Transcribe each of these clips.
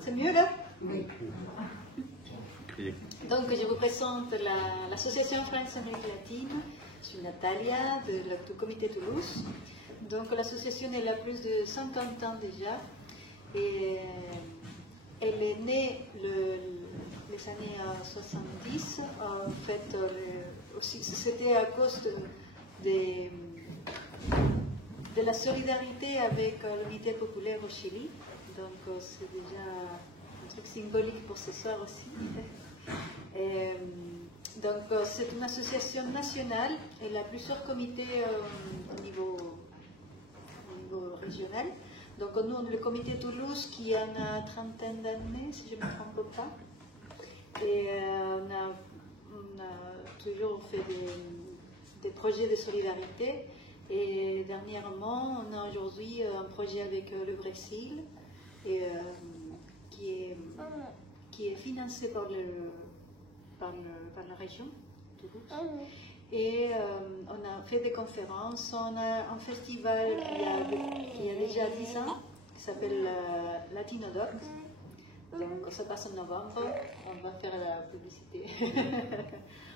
C'est mieux là? Oui. Donc je vous présente l'association France-Amérique latine. Je suis Natalia du comité Toulouse. Donc l'association elle a plus de 50 ans déjà et elle est née les années 70. En fait, c'était à cause de la solidarité avec l'unité populaire au Chili. Donc c'est déjà un truc symbolique pour ce soir aussi. Donc c'est une association nationale. Elle a plusieurs comités au niveau régional. Donc nous, le comité Toulouse qui a une trentaine d'années, si je ne me trompe pas. Et on a toujours fait des projets de solidarité. Et dernièrement, on a aujourd'hui un projet avec le Brésil et, qui est financé par la région Toulouse. Et on a fait des conférences, on a un festival qui a déjà 10 ans, qui s'appelle Latinodoc. Donc ça passe en novembre, on va faire la publicité.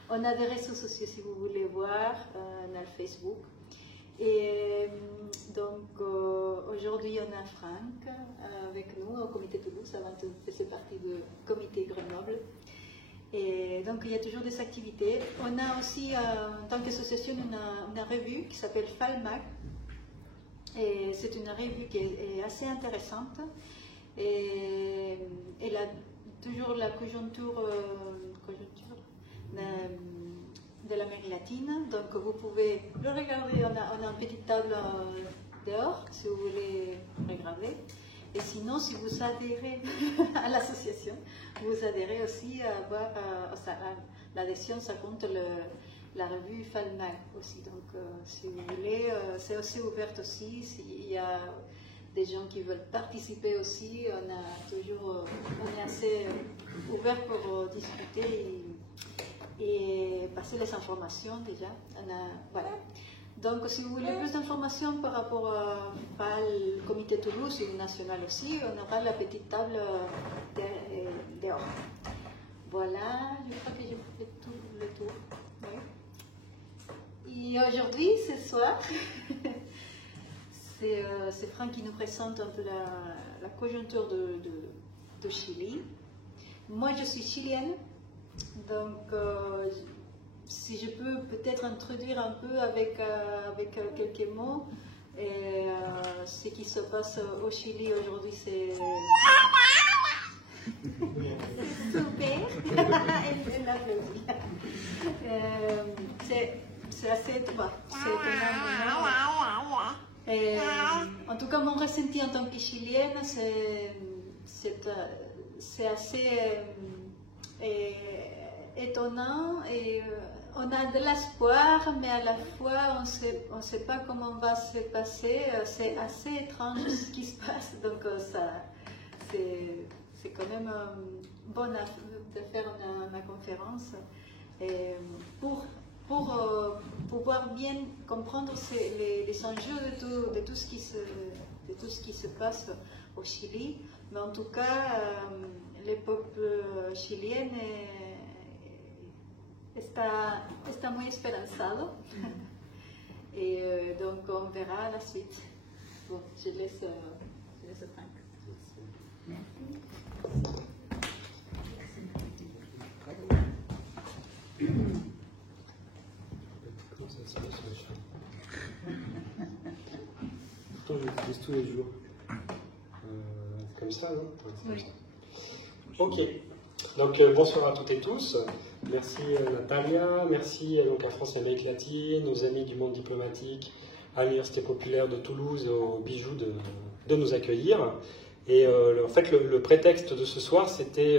On a des réseaux sociaux si vous voulez voir, on a le Facebook. Et donc aujourd'hui on a Franck avec nous au comité Toulouse, avant tout faisait partie du comité Grenoble. Et donc il y a toujours des activités. On a aussi en tant qu'association une revue qui s'appelle FALMAC. Et c'est une revue qui est assez intéressante. Et elle a toujours la conjoncture de l'Amérique latine. Donc vous pouvez le regarder, on a une petite table dehors si vous voulez regarder. Et sinon, si vous adhérez à l'association, vous adhérez aussi à avoir l'adhésion, ça compte la revue FALMAC aussi. Donc si vous voulez, c'est aussi ouvert aussi. S'il y a des gens qui veulent participer aussi, on est assez ouvert pour discuter et passer les informations déjà. Voilà. Donc, si vous voulez plus d'informations par rapport au comité Toulouse et national aussi, on aura la petite table dehors. Voilà, je crois que j'ai fait tout le tour. Oui. Et aujourd'hui, ce soir, c'est Franck qui nous présente un peu la conjoncture de Chili. Moi, je suis chilienne, donc si je peux peut-être introduire un peu avec quelques mots. Et ce qui se passe au Chili aujourd'hui, c'est super. Elle l'applaudit. C'est assez étonnant. En tout cas, mon ressenti en tant que chilienne, c'est assez étonnant et on a de l'espoir, mais à la fois on ne sait pas comment va se passer. C'est assez étrange ce qui se passe, donc c'est quand même bon de faire une conférence et pour pouvoir bien comprendre les enjeux de tout ce qui se passe au Chili. Mais en tout cas, le peuple chilien está muy esperanzado. Et donc on verra la suite. Bon, je laisse Franck. Comment ça se passe sur le chat? Pourtant, je l'utilise tous les jours. C'est comme ça, non? Oui. Ok. Donc bonsoir à toutes et tous. Merci Natalia, merci donc à France et Amérique latine, aux amis du monde diplomatique, à l'Université populaire de Toulouse, aux bijoux de nous accueillir. Et en fait le prétexte de ce soir c'était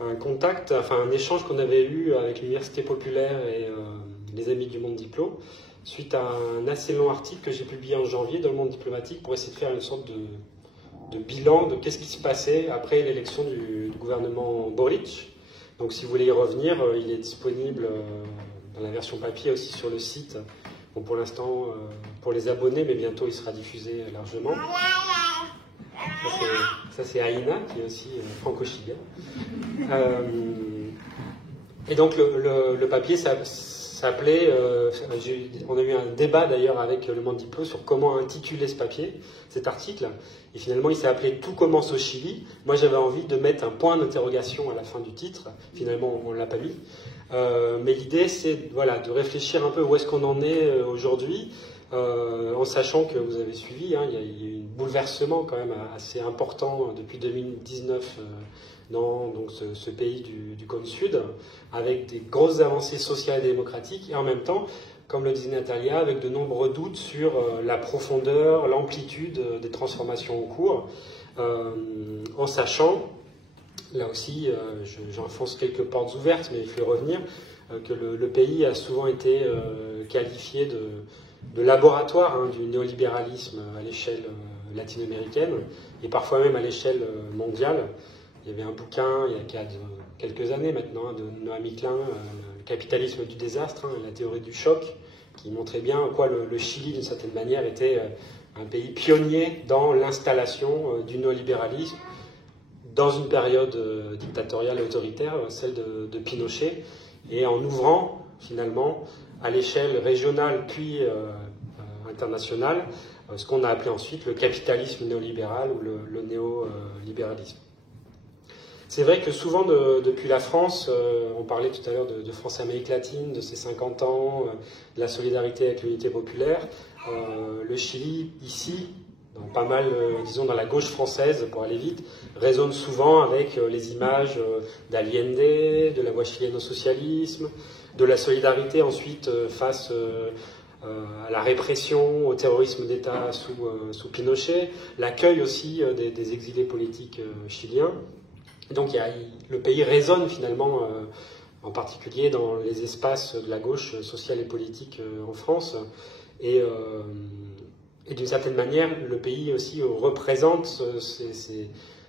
un contact, enfin un échange qu'on avait eu avec l'Université populaire et les amis du monde diplo, suite à un assez long article que j'ai publié en janvier dans le monde diplomatique pour essayer de faire une sorte de bilan de qu'est-ce qui se passait après l'élection du gouvernement Boric. Donc si vous voulez y revenir, il est disponible dans la version papier aussi sur le site. Bon, pour l'instant, pour les abonnés, mais bientôt il sera diffusé largement. Ça, ça c'est Aïna, qui est aussi franco-chilienne. Et donc le papier s'appelait, on a eu un débat d'ailleurs avec le Monde Diplo sur comment intituler ce papier, cet article, et finalement il s'est appelé « Tout commence au Chili ». Moi j'avais envie de mettre un point d'interrogation à la fin du titre, finalement on ne l'a pas mis, mais l'idée c'est voilà, de réfléchir un peu où est-ce qu'on en est aujourd'hui, en sachant que vous avez suivi, hein, il y a eu un bouleversement quand même assez important depuis 2019 dans donc ce pays du cône sud, avec des grosses avancées sociales et démocratiques, et en même temps, comme le disait Natalia, avec de nombreux doutes sur la profondeur, l'amplitude des transformations en cours, en sachant, là aussi, j'enfonce quelques portes ouvertes, mais il faut y revenir, que le pays a souvent été qualifié de laboratoire hein, du néolibéralisme à l'échelle latino-américaine, et parfois même à l'échelle mondiale. Il y avait un bouquin, il y a quelques années maintenant, de Noam Hickling, Le capitalisme du désastre, hein, la théorie du choc, qui montrait bien en quoi le Chili, d'une certaine manière, était un pays pionnier dans l'installation du néolibéralisme dans une période dictatoriale et autoritaire, celle de Pinochet, et en ouvrant, finalement, à l'échelle régionale puis internationale, ce qu'on a appelé ensuite le capitalisme néolibéral ou le néolibéralisme. C'est vrai que souvent, depuis la France, on parlait tout à l'heure de France-Amérique latine, de ses 50 ans, de la solidarité avec l'unité populaire. Le Chili, ici, dans pas mal, disons, dans la gauche française, pour aller vite, résonne souvent avec les images d'Allende, de la voie chilienne au socialisme, de la solidarité ensuite face à la répression, au terrorisme d'État sous Pinochet, l'accueil aussi des exilés politiques chiliens. Donc le pays résonne finalement, en particulier dans les espaces de la gauche sociale et politique en France. Et d'une certaine manière, le pays aussi représente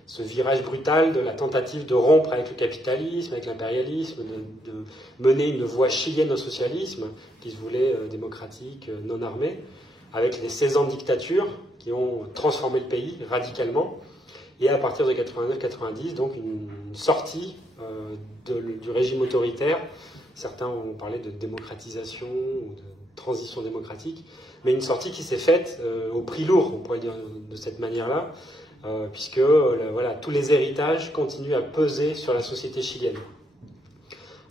ce virage brutal de la tentative de rompre avec le capitalisme, avec l'impérialisme, de mener une voie chilienne au socialisme, qui se voulait démocratique, non armée, avec les 16 ans de dictature qui ont transformé le pays radicalement. Et à partir de 89-90, donc une sortie du régime autoritaire. Certains ont parlé de démocratisation ou de transition démocratique, mais une sortie qui s'est faite au prix lourd, on pourrait dire de cette manière-là, puisque voilà, tous les héritages continuent à peser sur la société chilienne.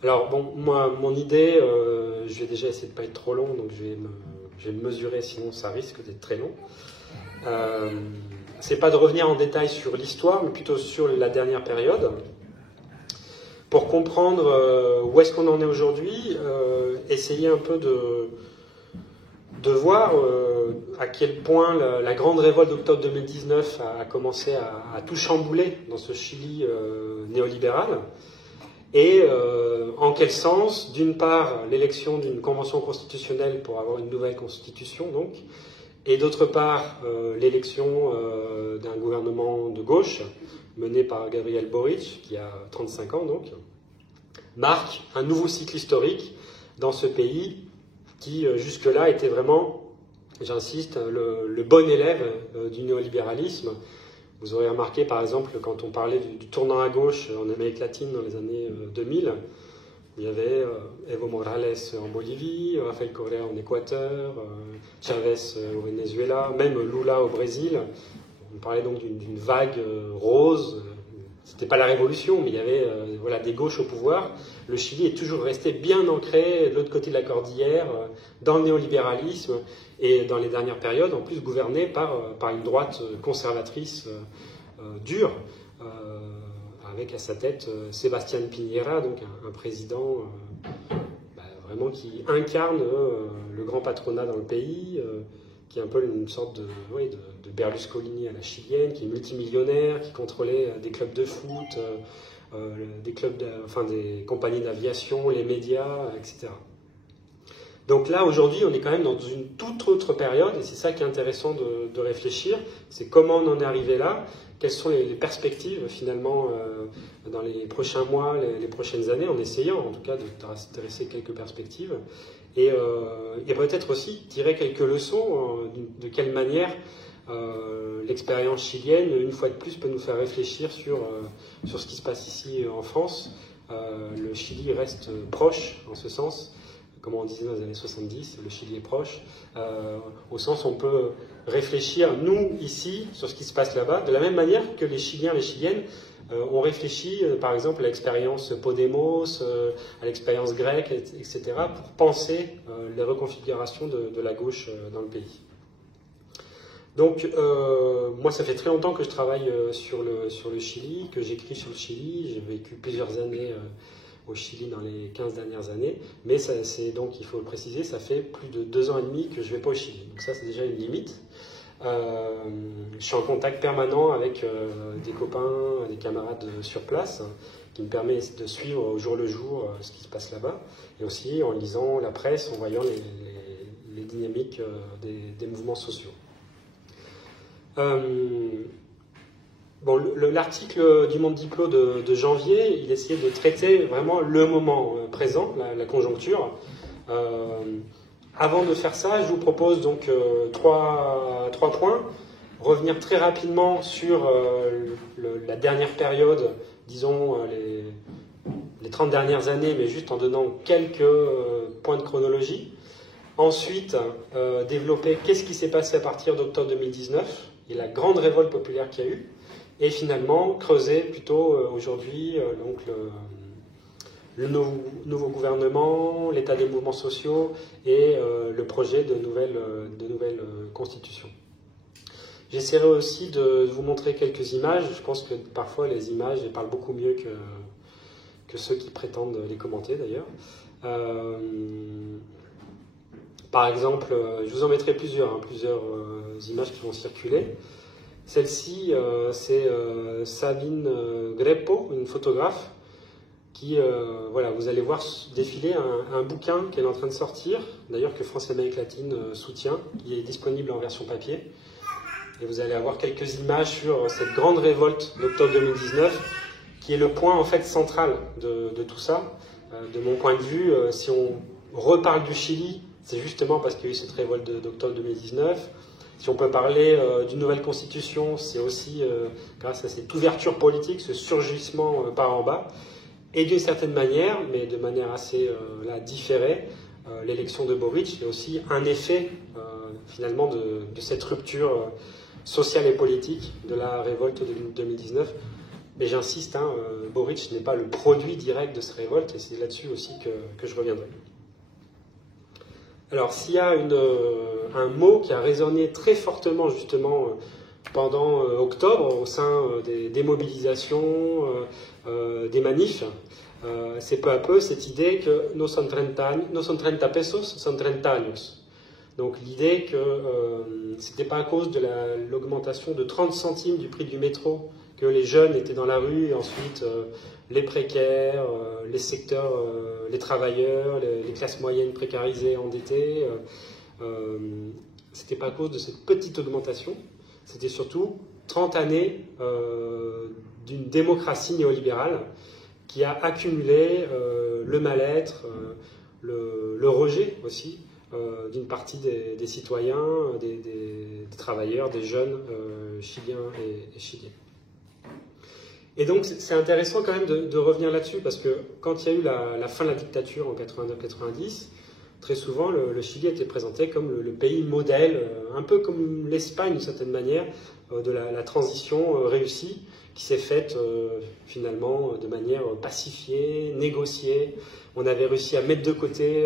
Alors, bon, moi, mon idée, je vais déjà essayer de ne pas être trop long, donc je vais me mesurer, sinon ça risque d'être très long. C'est pas de revenir en détail sur l'histoire, mais plutôt sur la dernière période, pour comprendre où est-ce qu'on en est aujourd'hui, essayer un peu de voir à quel point la grande révolte d'octobre 2019 a commencé à tout chambouler dans ce Chili néolibéral, et en quel sens, d'une part, l'élection d'une convention constitutionnelle pour avoir une nouvelle constitution, donc, et d'autre part, l'élection d'un gouvernement de gauche, mené par Gabriel Boric, qui a 35 ans donc, marque un nouveau cycle historique dans ce pays qui, jusque-là, était vraiment, j'insiste, le bon élève du néolibéralisme. Vous aurez remarqué, par exemple, quand on parlait du tournant à gauche en Amérique latine dans les années 2000, il y avait Evo Morales en Bolivie, Rafael Correa en Équateur, Chavez au Venezuela, même Lula au Brésil. On parlait donc d'une vague rose. C'était pas la révolution, mais il y avait voilà, des gauches au pouvoir. Le Chili est toujours resté bien ancré de l'autre côté de la cordillère, dans le néolibéralisme, et dans les dernières périodes, en plus gouverné par une droite conservatrice dure, avec à sa tête Sebastián Piñera, donc un président vraiment qui incarne le grand patronat dans le pays, qui est un peu une sorte de Berlusconi à la chilienne, qui est multimillionnaire, qui contrôlait des clubs de foot, des compagnies d'aviation, les médias, etc. Donc là, aujourd'hui, on est quand même dans une toute autre période, et c'est ça qui est intéressant de réfléchir, c'est comment on en est arrivé là, quelles sont les perspectives finalement dans les prochains mois, les prochaines années, en essayant en tout cas de dresser quelques perspectives, et peut-être aussi tirer quelques leçons de quelle manière l'expérience chilienne, une fois de plus, peut nous faire réfléchir sur ce qui se passe ici en France. Le Chili reste proche, en ce sens, comme on disait dans les années 70, le Chili est proche, au sens où on peut réfléchir, nous, ici, sur ce qui se passe là-bas, de la même manière que les Chiliens et les Chiliennes ont réfléchi, par exemple, à l'expérience Podemos, à l'expérience grecque, etc., pour penser les reconfigurations de la gauche dans le pays. Donc, moi, ça fait très longtemps que je travaille sur le Chili, que j'écris sur le Chili. J'ai vécu plusieurs années au Chili dans les 15 dernières années. Mais donc, il faut le préciser, ça fait plus de 2 ans et demi que je ne vais pas au Chili. Donc ça, c'est déjà une limite. Je suis en contact permanent avec des copains, des camarades sur place, qui me permet de suivre au jour le jour ce qui se passe là-bas. Et aussi en lisant la presse, en voyant les dynamiques des mouvements sociaux. Bon, l'article du Monde Diplo de janvier, il essayait de traiter vraiment le moment présent, la conjoncture. Avant de faire ça, je vous propose donc 3 points. Revenir très rapidement sur la dernière période, disons les 30 dernières années, mais juste en donnant quelques points de chronologie. Ensuite, développer qu'est-ce qui s'est passé à partir d'octobre 2019 et la grande révolte populaire qu'il y a eu. Et finalement, creuser plutôt aujourd'hui donc le nouveau gouvernement, l'état des mouvements sociaux et le projet de nouvelle constitution. J'essaierai aussi de vous montrer quelques images. Je pense que parfois les images elles parlent beaucoup mieux que ceux qui prétendent les commenter d'ailleurs. Par exemple, je vous en mettrai plusieurs images qui vont circuler. Celle-ci, c'est Sabine Greppo, une photographe, qui, voilà, vous allez voir défiler un bouquin qu'elle est en train de sortir, d'ailleurs que France Amérique Latine soutient, qui est disponible en version papier. Et vous allez avoir quelques images sur cette grande révolte d'octobre 2019, qui est le point en fait central de tout ça. De mon point de vue, si on reparle du Chili, c'est justement parce qu'il y a eu cette révolte d'octobre 2019. Si on peut parler d'une nouvelle constitution, c'est aussi grâce à cette ouverture politique, ce surgissement par en bas. Et d'une certaine manière, mais de manière assez différée, l'élection de Boric est aussi un effet finalement de cette rupture sociale et politique de la révolte de 2019. Mais j'insiste, Boric n'est pas le produit direct de cette révolte, et c'est là-dessus aussi que je reviendrai. Alors, s'il y a un mot qui a résonné très fortement, justement, pendant octobre, au sein des mobilisations, des manifs, c'est peu à peu cette idée que no son 30 pesos, son 30 años. Donc, l'idée que c'était pas à cause de l'augmentation de 30 centimes du prix du métro que les jeunes étaient dans la rue, et ensuite les précaires, les secteurs, les travailleurs, les classes moyennes précarisées, endettées. C'était pas à cause de cette petite augmentation, c'était surtout 30 années d'une démocratie néolibérale qui a accumulé le mal-être, le rejet aussi d'une partie des citoyens, des travailleurs, des jeunes chiliens et chiliennes. Et donc, c'est intéressant quand même de revenir là-dessus, parce que quand il y a eu la fin de la dictature en 89-90, très souvent, le Chili était présenté comme le pays modèle, un peu comme l'Espagne d'une certaine manière, de la transition réussie, qui s'est faite finalement de manière pacifiée, négociée. On avait réussi à mettre de côté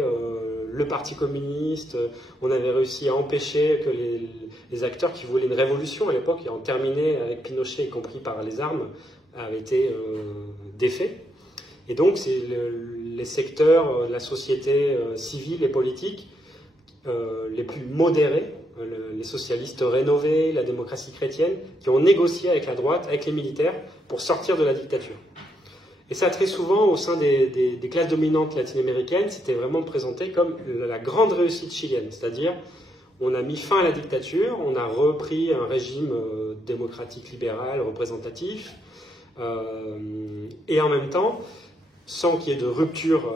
le Parti communiste, on avait réussi à empêcher que les acteurs qui voulaient une révolution à l'époque, et en terminer avec Pinochet, y compris par les armes, avaient été défaits. Et donc, c'est les secteurs de la société civile et politique les plus modérés, les socialistes rénovés, la démocratie chrétienne, qui ont négocié avec la droite, avec les militaires, pour sortir de la dictature. Et ça, très souvent, au sein des classes dominantes latino-américaines, c'était vraiment présenté comme la grande réussite chilienne. C'est-à-dire, on a mis fin à la dictature, on a repris un régime démocratique libéral, représentatif, et en même temps, sans qu'il y ait de rupture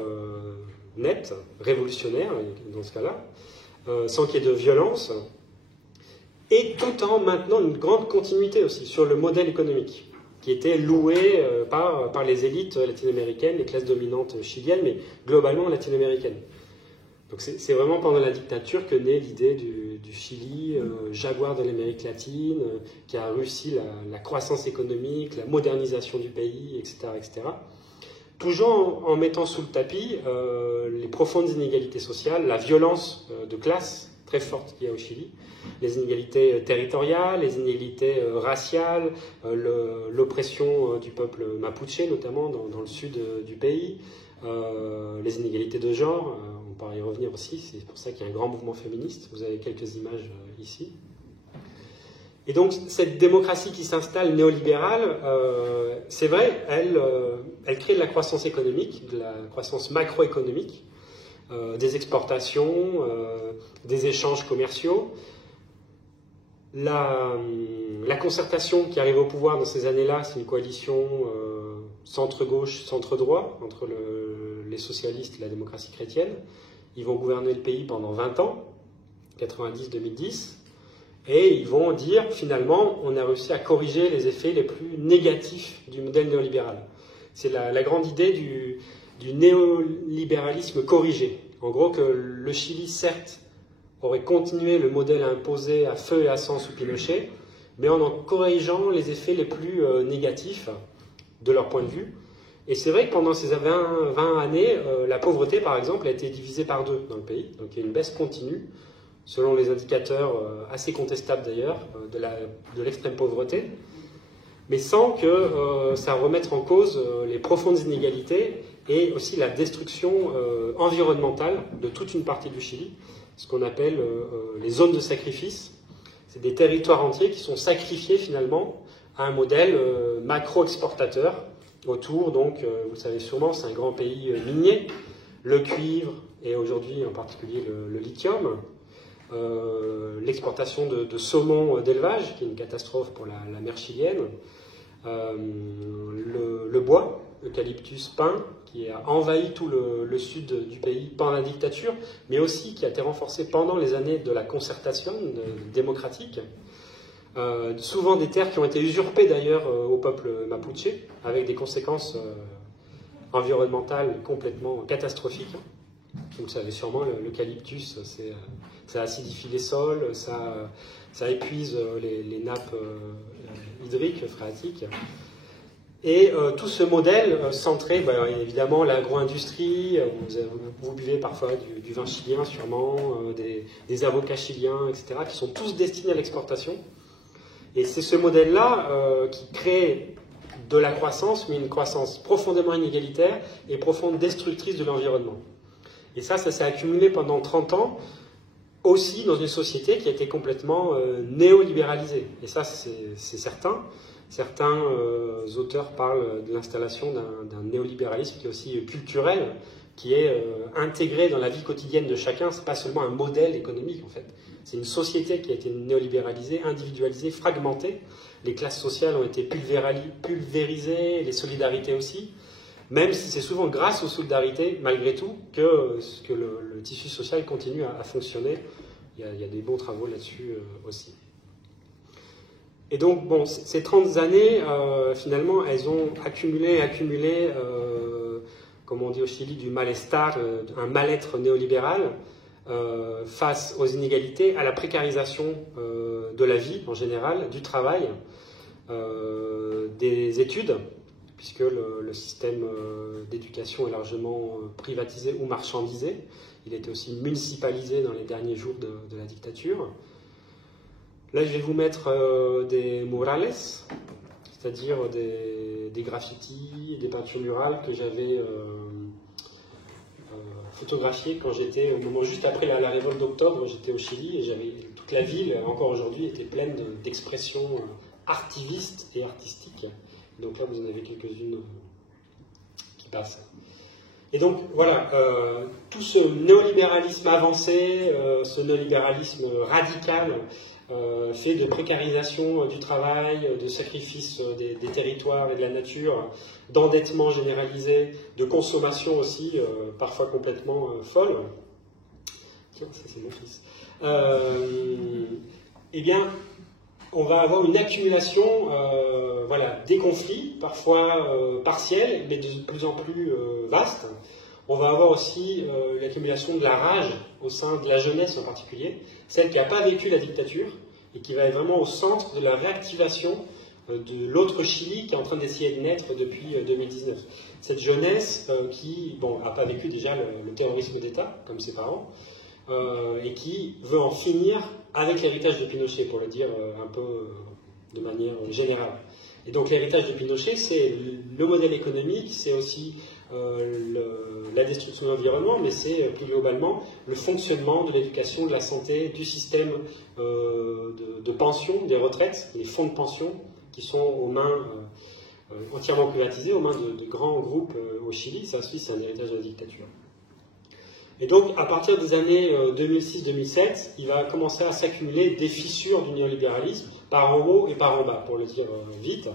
nette, révolutionnaire, dans ce cas-là, sans qu'il y ait de violence, et tout en maintenant une grande continuité aussi sur le modèle économique, qui était loué par les élites latino-américaines, les classes dominantes chiliennes, mais globalement latino-américaines. Donc c'est vraiment pendant la dictature que naît l'idée du Chili, jaguar de l'Amérique latine, qui a réussi la croissance économique, la modernisation du pays, etc. etc. Toujours en mettant sous le tapis les profondes inégalités sociales, la violence de classe très forte qu'il y a au Chili, les inégalités territoriales, les inégalités raciales, l'oppression du peuple mapuche, notamment dans le sud du pays, les inégalités de genre, on pourra y revenir aussi, c'est pour ça qu'il y a un grand mouvement féministe, vous avez quelques images ici. Et donc cette démocratie qui s'installe néolibérale, c'est vrai, elle crée de la croissance économique, de la croissance macroéconomique, des exportations, des échanges commerciaux. La concertation qui arrive au pouvoir dans ces années-là, c'est une coalition centre-gauche, centre-droit, entre les socialistes et la démocratie chrétienne. Ils vont gouverner le pays pendant 20 ans, 90-2010, et ils vont dire, finalement, on a réussi à corriger les effets les plus négatifs du modèle néolibéral. C'est la grande idée du néolibéralisme corrigé. En gros, que le Chili, certes, aurait continué le modèle imposé à feu et à sang sous Pinochet, mais en corrigeant les effets les plus négatifs de leur point de vue. Et c'est vrai que pendant ces 20 années, la pauvreté, par exemple, a été divisée par 2 dans le pays. Donc il y a une baisse continue, selon les indicateurs assez contestables d'ailleurs, de l'extrême pauvreté, mais sans que ça remette en cause les profondes inégalités et aussi la destruction environnementale de toute une partie du Chili, ce qu'on appelle les zones de sacrifice. C'est des territoires entiers qui sont sacrifiés finalement à un modèle macro-exportateur autour, donc, vous le savez sûrement, c'est un grand pays minier, le cuivre et aujourd'hui en particulier le lithium, l'exportation de saumon d'élevage, qui est une catastrophe pour la mer chilienne, le bois, eucalyptus, pin, qui a envahi tout le sud du pays pendant la dictature, mais aussi qui a été renforcé pendant les années de la concertation démocratique. Souvent des terres qui ont été usurpées d'ailleurs au peuple mapuche, avec des conséquences environnementales complètement catastrophiques. Vous le savez sûrement, l'eucalyptus, ça acidifie les sols, ça épuise les nappes hydriques, phréatiques. Et tout ce modèle centré, évidemment, l'agro-industrie, vous buvez parfois du vin chilien sûrement, des avocats chiliens, etc., qui sont tous destinés à l'exportation. Et c'est ce modèle-là qui crée de la croissance, mais une croissance profondément inégalitaire et profondément destructrice de l'environnement. Et ça s'est accumulé pendant 30 ans, aussi dans une société qui a été complètement néolibéralisée. Et ça, c'est certain. Certains auteurs parlent de l'installation d'un néolibéralisme qui est aussi culturel, qui est intégré dans la vie quotidienne de chacun. Ce n'est pas seulement un modèle économique, en fait. C'est une société qui a été néolibéralisée, individualisée, fragmentée. Les classes sociales ont été pulvérisées, les solidarités aussi. Même si c'est souvent grâce aux solidarités, malgré tout, que le tissu social continue à fonctionner. Il y a des bons travaux là-dessus aussi. Et donc, bon, ces 30 années, finalement, elles ont accumulé, comme on dit au Chili, du malestar, un mal-être néolibéral, face aux inégalités, à la précarisation de la vie en général, du travail, des études, puisque le système d'éducation est largement privatisé ou marchandisé. Il était aussi municipalisé dans les derniers jours de la dictature. Là, je vais vous mettre des murales, c'est-à-dire des graffitis, des peintures murales que j'avais photographiées quand j'étais, au moment juste après la révolte d'octobre, j'étais au Chili et toute la ville, encore aujourd'hui, était pleine d'expressions artivistes et artistiques. Donc là, vous en avez quelques-unes qui passent. Et donc, voilà, tout ce néolibéralisme avancé, ce néolibéralisme radical, fait de précarisation du travail, de sacrifice des territoires et de la nature, d'endettement généralisé, de consommation aussi, parfois complètement folle. Tiens, ça c'est mon fils. eh bien, on va avoir une accumulation voilà, des conflits, parfois partiels, mais de plus en plus vastes. On va avoir aussi l'accumulation de la rage au sein de la jeunesse en particulier, celle qui n'a pas vécu la dictature et qui va être vraiment au centre de la réactivation de l'autre Chili qui est en train d'essayer de naître depuis 2019. Cette jeunesse qui n'a pas vécu déjà le terrorisme d'État, comme ses parents, et qui veut en finir avec l'héritage de Pinochet, pour le dire un peu de manière générale. Et donc l'héritage de Pinochet, c'est le modèle économique, c'est aussi la destruction de l'environnement, mais c'est plus globalement le fonctionnement de l'éducation, de la santé, du système de pension, des retraites, les fonds de pension qui sont aux mains entièrement privatisés, aux mains de grands groupes au Chili. Ça aussi, c'est un héritage de la dictature. Et donc, à partir des années 2006-2007, il va commencer à s'accumuler des fissures du néolibéralisme, par en haut et par en bas, pour le dire vite.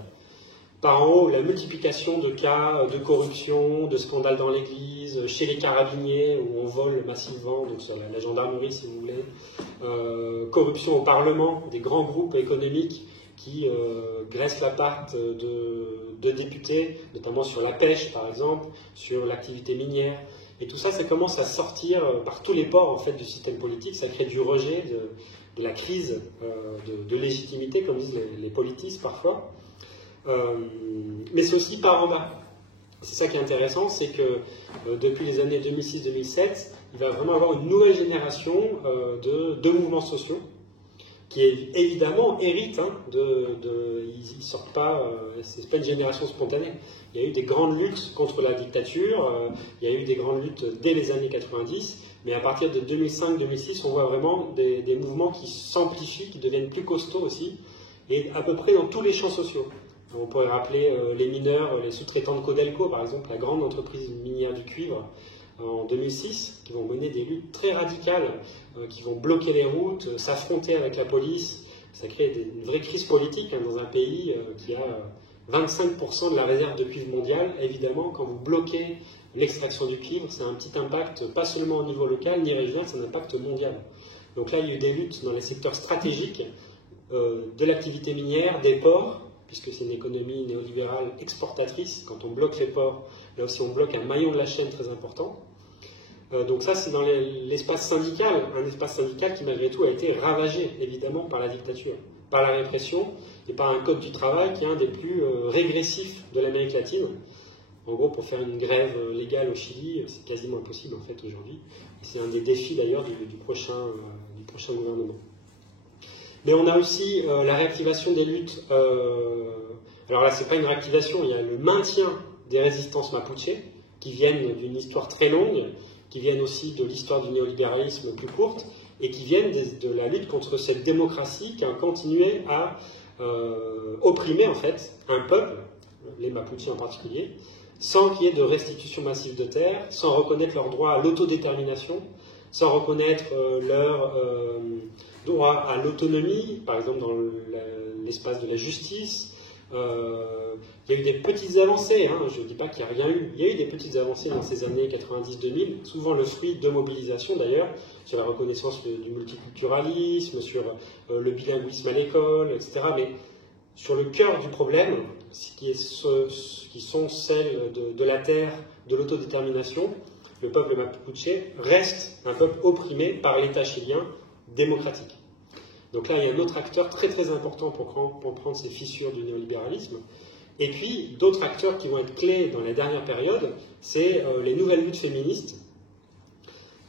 Par en haut, la multiplication de cas de corruption, de scandales dans l'église, chez les carabiniers, où on vole massivement, donc sur la gendarmerie si vous voulez. Corruption au Parlement, des grands groupes économiques qui graissent la patte de députés, notamment sur la pêche par exemple, sur l'activité minière. Et tout ça, ça commence à sortir par tous les pores en fait, du système politique. Ça crée du rejet, de la crise de légitimité, comme disent les politistes parfois. Mais c'est aussi par en bas. C'est ça qui est intéressant, c'est que depuis les années 2006-2007, il va vraiment avoir une nouvelle génération de mouvements sociaux qui évidemment héritent ils sortent pas, c'est pas une génération spontanée. Il y a eu des grandes luttes contre la dictature, il y a eu des grandes luttes dès les années 90, mais à partir de 2005-2006, on voit vraiment des mouvements qui s'amplifient, qui deviennent plus costauds aussi, et à peu près dans tous les champs sociaux. On pourrait rappeler les mineurs, les sous-traitants de Codelco, par exemple, la grande entreprise minière du cuivre, en 2006, qui vont mener des luttes très radicales, qui vont bloquer les routes, s'affronter avec la police. Ça crée une vraie crise politique dans un pays qui a 25% de la réserve de cuivre mondiale. Évidemment, quand vous bloquez l'extraction du cuivre, c'est un petit impact, pas seulement au niveau local ni régional, c'est un impact mondial. Donc là, il y a eu des luttes dans les secteurs stratégiques de l'activité minière, des ports, puisque c'est une économie néolibérale exportatrice. Quand on bloque les ports, là aussi on bloque un maillon de la chaîne très important. Donc ça, c'est dans l'espace syndical, un espace syndical qui malgré tout a été ravagé, évidemment, par la dictature, par la répression et par un code du travail qui est un des plus régressifs de l'Amérique latine. En gros, pour faire une grève légale au Chili, c'est quasiment impossible en fait aujourd'hui. C'est un des défis d'ailleurs du prochain gouvernement. Mais on a aussi la réactivation des luttes. Alors là, c'est pas une réactivation, il y a le maintien des résistances mapuche qui viennent d'une histoire très longue, qui viennent aussi de l'histoire du néolibéralisme plus courte, et qui viennent de la lutte contre cette démocratie qui a continué à opprimer en fait un peuple, les Mapuches en particulier, sans qu'il y ait de restitution massive de terres, sans reconnaître leur droit à l'autodétermination, sans reconnaître leur droit à l'autonomie, par exemple dans l'espace de la justice. Il y a eu des petites avancées, je ne dis pas qu'il n'y a rien eu, il y a eu des petites avancées dans ces années 90-2000, souvent le fruit de mobilisations d'ailleurs, sur la reconnaissance du multiculturalisme, sur le bilinguisme à l'école, etc. Mais sur le cœur du problème, qui sont celles de la terre, de l'autodétermination, le peuple mapuche reste un peuple opprimé par l'État chilien démocratique. Donc là, il y a un autre acteur très très important pour prendre ces fissures du néolibéralisme. Et puis, d'autres acteurs qui vont être clés dans la dernière période, c'est les nouvelles luttes féministes,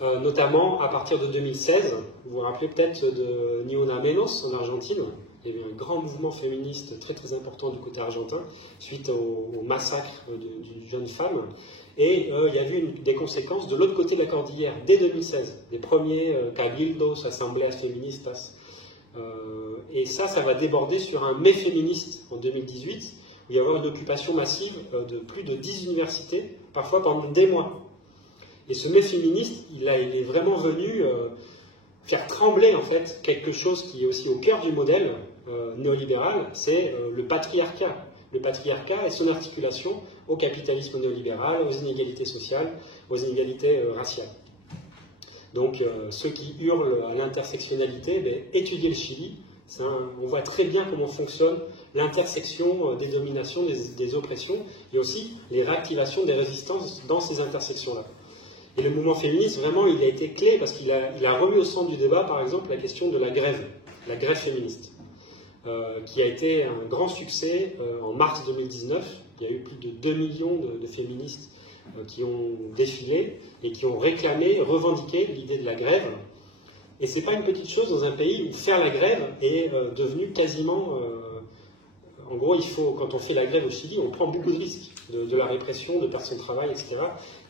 notamment à partir de 2016. Vous vous rappelez peut-être de Ni Una Menos en Argentine. Il y a eu un grand mouvement féministe très très important du côté argentin, suite au massacre d'une jeune femme. Et il y a eu des conséquences de l'autre côté de la cordillère, dès 2016. Les premiers cabildos, assemblées féministas. Et ça va déborder sur un mai féministe en 2018, où il va y avoir une occupation massive de plus de 10 universités, parfois pendant des mois. Et ce mai féministe, il est vraiment venu faire trembler en fait quelque chose qui est aussi au cœur du modèle néolibéral, c'est le patriarcat. Le patriarcat et son articulation au capitalisme néolibéral, aux inégalités sociales, aux inégalités raciales. Donc ceux qui hurlent à l'intersectionnalité, étudiez le Chili, On voit très bien comment fonctionne l'intersection des dominations, des oppressions, et aussi les réactivations des résistances dans ces intersections-là. Et le mouvement féministe, vraiment, il a été clé parce qu'il a remis au centre du débat, par exemple, la question de la grève féministe, qui a été un grand succès en mars 2019. Il y a eu plus de 2 millions de féministes qui ont défilé et qui ont réclamé, revendiqué l'idée de la grève. Et ce n'est pas une petite chose dans un pays où faire la grève est devenu quasiment... en gros, quand on fait la grève au Chili, on prend beaucoup de risques de la répression, de perdre son travail, etc.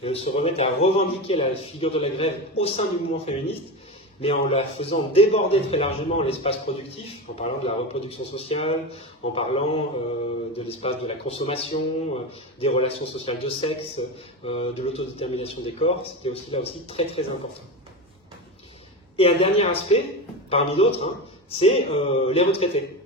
Et se remettre à revendiquer la figure de la grève au sein du mouvement féministe, mais en la faisant déborder très largement l'espace productif, en parlant de la reproduction sociale, en parlant de l'espace de la consommation, des relations sociales de sexe, de l'autodétermination des corps, c'était aussi là aussi très très important. Et un dernier aspect, parmi d'autres, c'est les retraités.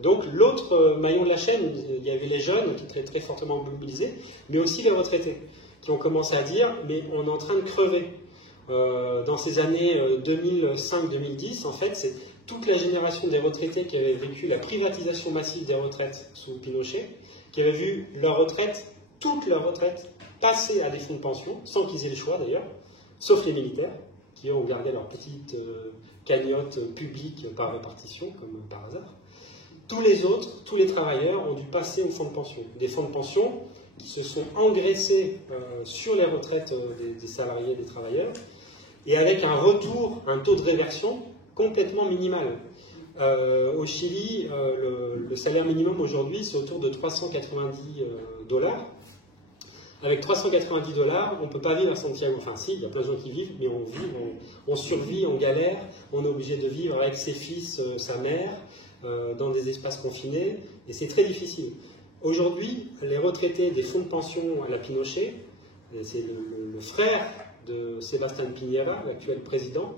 Donc l'autre maillon de la chaîne, il y avait les jeunes qui étaient très fortement mobilisés, mais aussi les retraités, qui ont commencé à dire « mais on est en train de crever ». Dans ces années 2005-2010, en fait, c'est toute la génération des retraités qui avait vécu la privatisation massive des retraites sous Pinochet, qui avait vu leur retraite, toute leur retraite, passer à des fonds de pension, sans qu'ils aient le choix d'ailleurs, sauf les militaires, qui ont gardé leur petite cagnotte publique par répartition, comme par hasard. Tous les autres, tous les travailleurs ont dû passer aux fonds de pension. Des fonds de pension qui se sont engraissés sur les retraites des salariés, des travailleurs, et avec un retour, un taux de réversion complètement minimal. Au Chili, le salaire minimum aujourd'hui, c'est autour de 390 $. Avec 390 $, on ne peut pas vivre à Santiago. Enfin, si, il y a plein de gens qui vivent, mais on survit, on galère, on est obligé de vivre avec ses fils, sa mère, dans des espaces confinés, et c'est très difficile. Aujourd'hui, les retraités des fonds de pension à la Pinochet, c'est le frère de Sebastián Piñera, l'actuel président,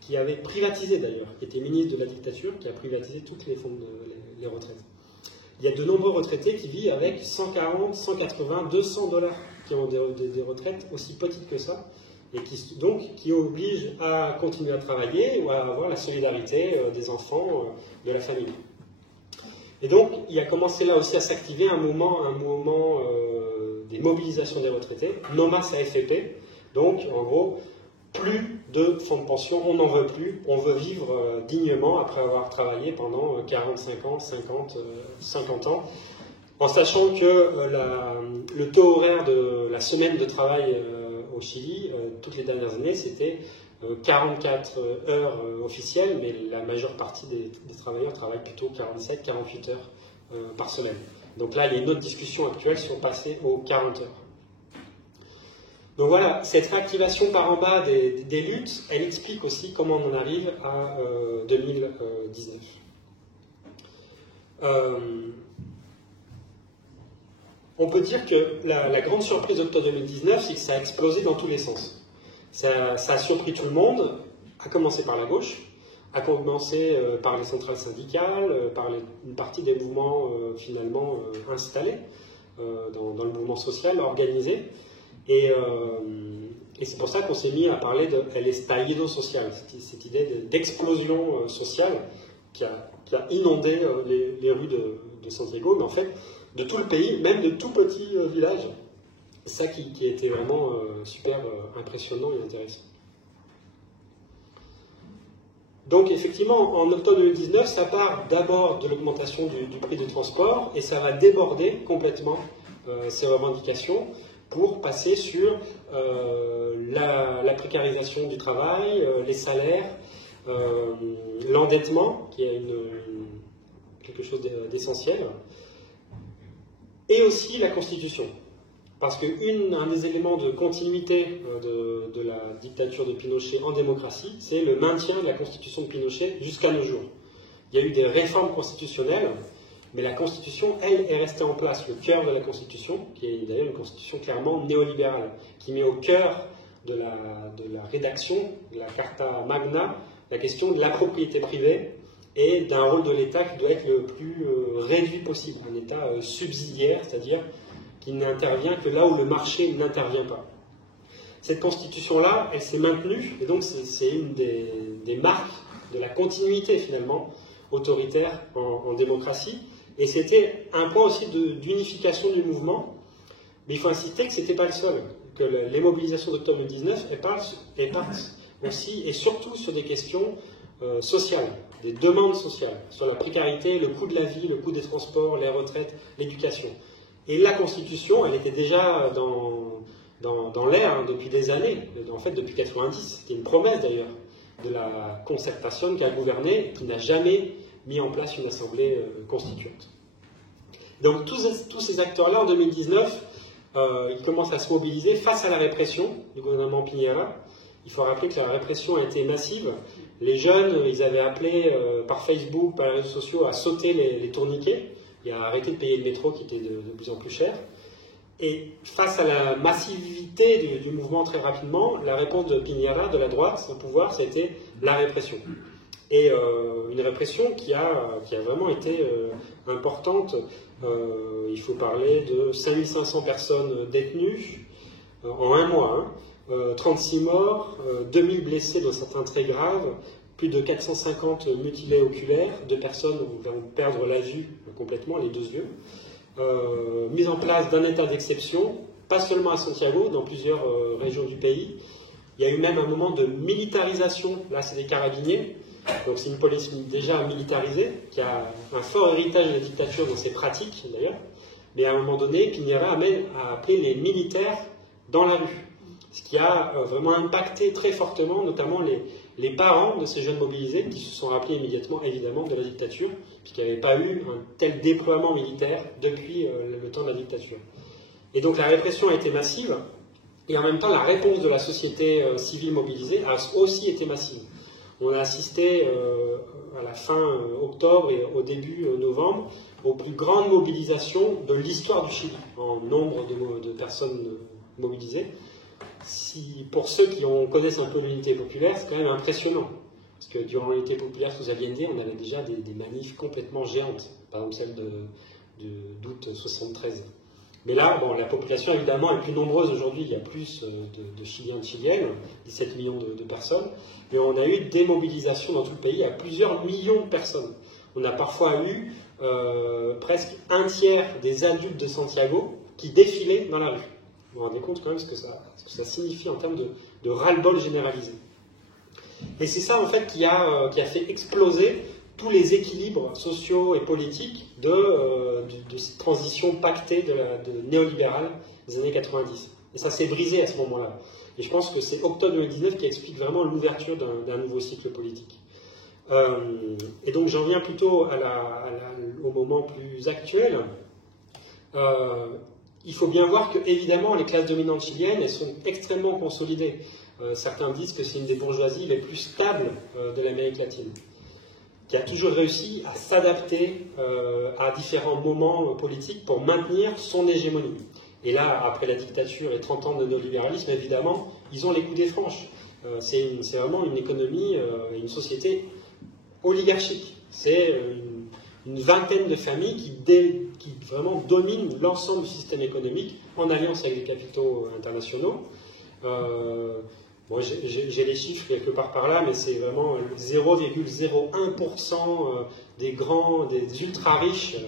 qui avait privatisé d'ailleurs, qui était ministre de la dictature, qui a privatisé toutes les fonds les retraites. Il y a de nombreux retraités qui vivent avec 140, 180, 200 $, qui ont des retraites aussi petites que ça, et qui obligent à continuer à travailler ou à avoir la solidarité des enfants, de la famille. Et donc, il a commencé là aussi à s'activer un mouvement des mobilisations des retraités, NOMAS AFP. Donc, en gros, plus de fonds de pension, on n'en veut plus, on veut vivre dignement après avoir travaillé pendant 45 ans, 50 ans, en sachant que le taux horaire de la semaine de travail au Chili, toutes les dernières années, c'était 44 heures officielles, mais la majeure partie des travailleurs travaillent plutôt 47, 48 heures par semaine. Donc là, il y a une autre discussion actuelle sur passer aux 40 heures. Donc voilà, cette réactivation par en bas des luttes, elle explique aussi comment on en arrive à 2019. On peut dire que la grande surprise d'octobre 2019, c'est que ça a explosé dans tous les sens. Ça a surpris tout le monde, à commencer par la gauche, à commencer par les centrales syndicales, par une partie des mouvements finalement installés dans le mouvement social organisé. Et c'est pour ça qu'on s'est mis à parler de el estallido social, cette idée d'explosion sociale qui a inondé les rues de Santiago, mais en fait de tout le pays, même de tout petits villages. C'est ça qui a été vraiment super impressionnant et intéressant. Donc effectivement, en octobre 2019, ça part d'abord de l'augmentation du prix du transport et ça va déborder complètement ces revendications pour passer sur la précarisation du travail, les salaires, l'endettement, qui est quelque chose d'essentiel, et aussi la Constitution. Parce qu'un des éléments de continuité de la dictature de Pinochet en démocratie, c'est le maintien de la Constitution de Pinochet jusqu'à nos jours. Il y a eu des réformes constitutionnelles, mais la Constitution, elle, est restée en place. Le cœur de la Constitution, qui est d'ailleurs une Constitution clairement néolibérale, qui met au cœur de la rédaction de la Carta Magna la question de la propriété privée et d'un rôle de l'État qui doit être le plus réduit possible. Un État subsidiaire, c'est-à-dire qui n'intervient que là où le marché n'intervient pas. Cette constitution-là, elle s'est maintenue, et donc c'est une des marques de la continuité finalement autoritaire en démocratie. Et c'était un point aussi d'unification du mouvement. Mais il faut insister que ce n'était pas le seul, que les mobilisations d'octobre 2019 elles partent aussi et surtout sur des questions sociales, des demandes sociales, sur la précarité, le coût de la vie, le coût des transports, les retraites, l'éducation. Et la Constitution, elle était déjà dans l'air depuis des années, en fait depuis 90. C'était une promesse d'ailleurs de la concertation qui a gouverné et qui n'a jamais mis en place une assemblée constituante. Donc tous ces acteurs-là en 2019, ils commencent à se mobiliser face à la répression du gouvernement Piñera. Il faut rappeler que la répression a été massive. Les jeunes, ils avaient appelé par Facebook, par les réseaux sociaux, à sauter les tourniquets et à arrêter de payer le métro qui était de plus en plus cher. Et face à la massivité du mouvement très rapidement, la réponse de Piñera, de la droite, au pouvoir, c'était la répression. Et une répression qui a vraiment été importante. Il faut parler de 5500 personnes détenues en un mois, 36 morts, 2000 blessés, dont certains très graves, plus de 450 mutilés oculaires, 2 personnes vont perdre la vue complètement, les 2 yeux. Mise en place d'un état d'exception, pas seulement à Santiago, dans plusieurs régions du pays. Il y a eu même un moment de militarisation, là c'est des carabiniers, donc c'est une police déjà militarisée, qui a un fort héritage de la dictature dans ses pratiques d'ailleurs, mais à un moment donné, Piñera a appelé les militaires dans la rue, ce qui a vraiment impacté très fortement, notamment les parents de ces jeunes mobilisés, qui se sont rappelés immédiatement, évidemment, de la dictature, puisqu'il n'y avait pas eu un tel déploiement militaire depuis le temps de la dictature. Et donc la répression a été massive, et en même temps la réponse de la société civile mobilisée a aussi été massive. On a assisté à la fin octobre et au début novembre aux plus grandes mobilisations de l'histoire du Chili, en nombre de personnes mobilisées. Pour ceux qui connaissent un peu l'unité populaire, c'est quand même impressionnant. Parce que durant l'unité populaire sous Allende, on avait déjà des manifs complètement géantes. Par exemple celle d'août 73. Mais là, bon, la population évidemment est plus nombreuse aujourd'hui. Il y a plus de Chiliens et de Chiliennes, 17 millions de personnes. Mais on a eu des mobilisations dans tout le pays à plusieurs millions de personnes. On a parfois eu presque un tiers des adultes de Santiago qui défilaient dans la rue. Vous vous rendez compte quand même ce que ça signifie en termes de ras-le-bol généralisé. Et c'est ça en fait qui a fait exploser tous les équilibres sociaux et politiques de cette transition pactée de néolibérale des années 90. Et ça s'est brisé à ce moment-là. Et je pense que c'est octobre 2019 qui explique vraiment l'ouverture d'un nouveau cycle politique. Et donc j'en viens plutôt au moment plus actuel. Il faut bien voir que, évidemment, les classes dominantes chiliennes, elles sont extrêmement consolidées. Certains disent que c'est une des bourgeoisies les plus stables de l'Amérique latine, qui a toujours réussi à s'adapter à différents moments politiques pour maintenir son hégémonie. Et là, après la dictature et 30 ans de néolibéralisme, évidemment, ils ont les coups des franches. C'est vraiment une économie, une société oligarchique. C'est une vingtaine de familles qui vraiment dominent l'ensemble du système économique en alliance avec les capitaux internationaux. Bon, j'ai les chiffres quelque part par là, mais c'est vraiment 0,01% des ultra-riches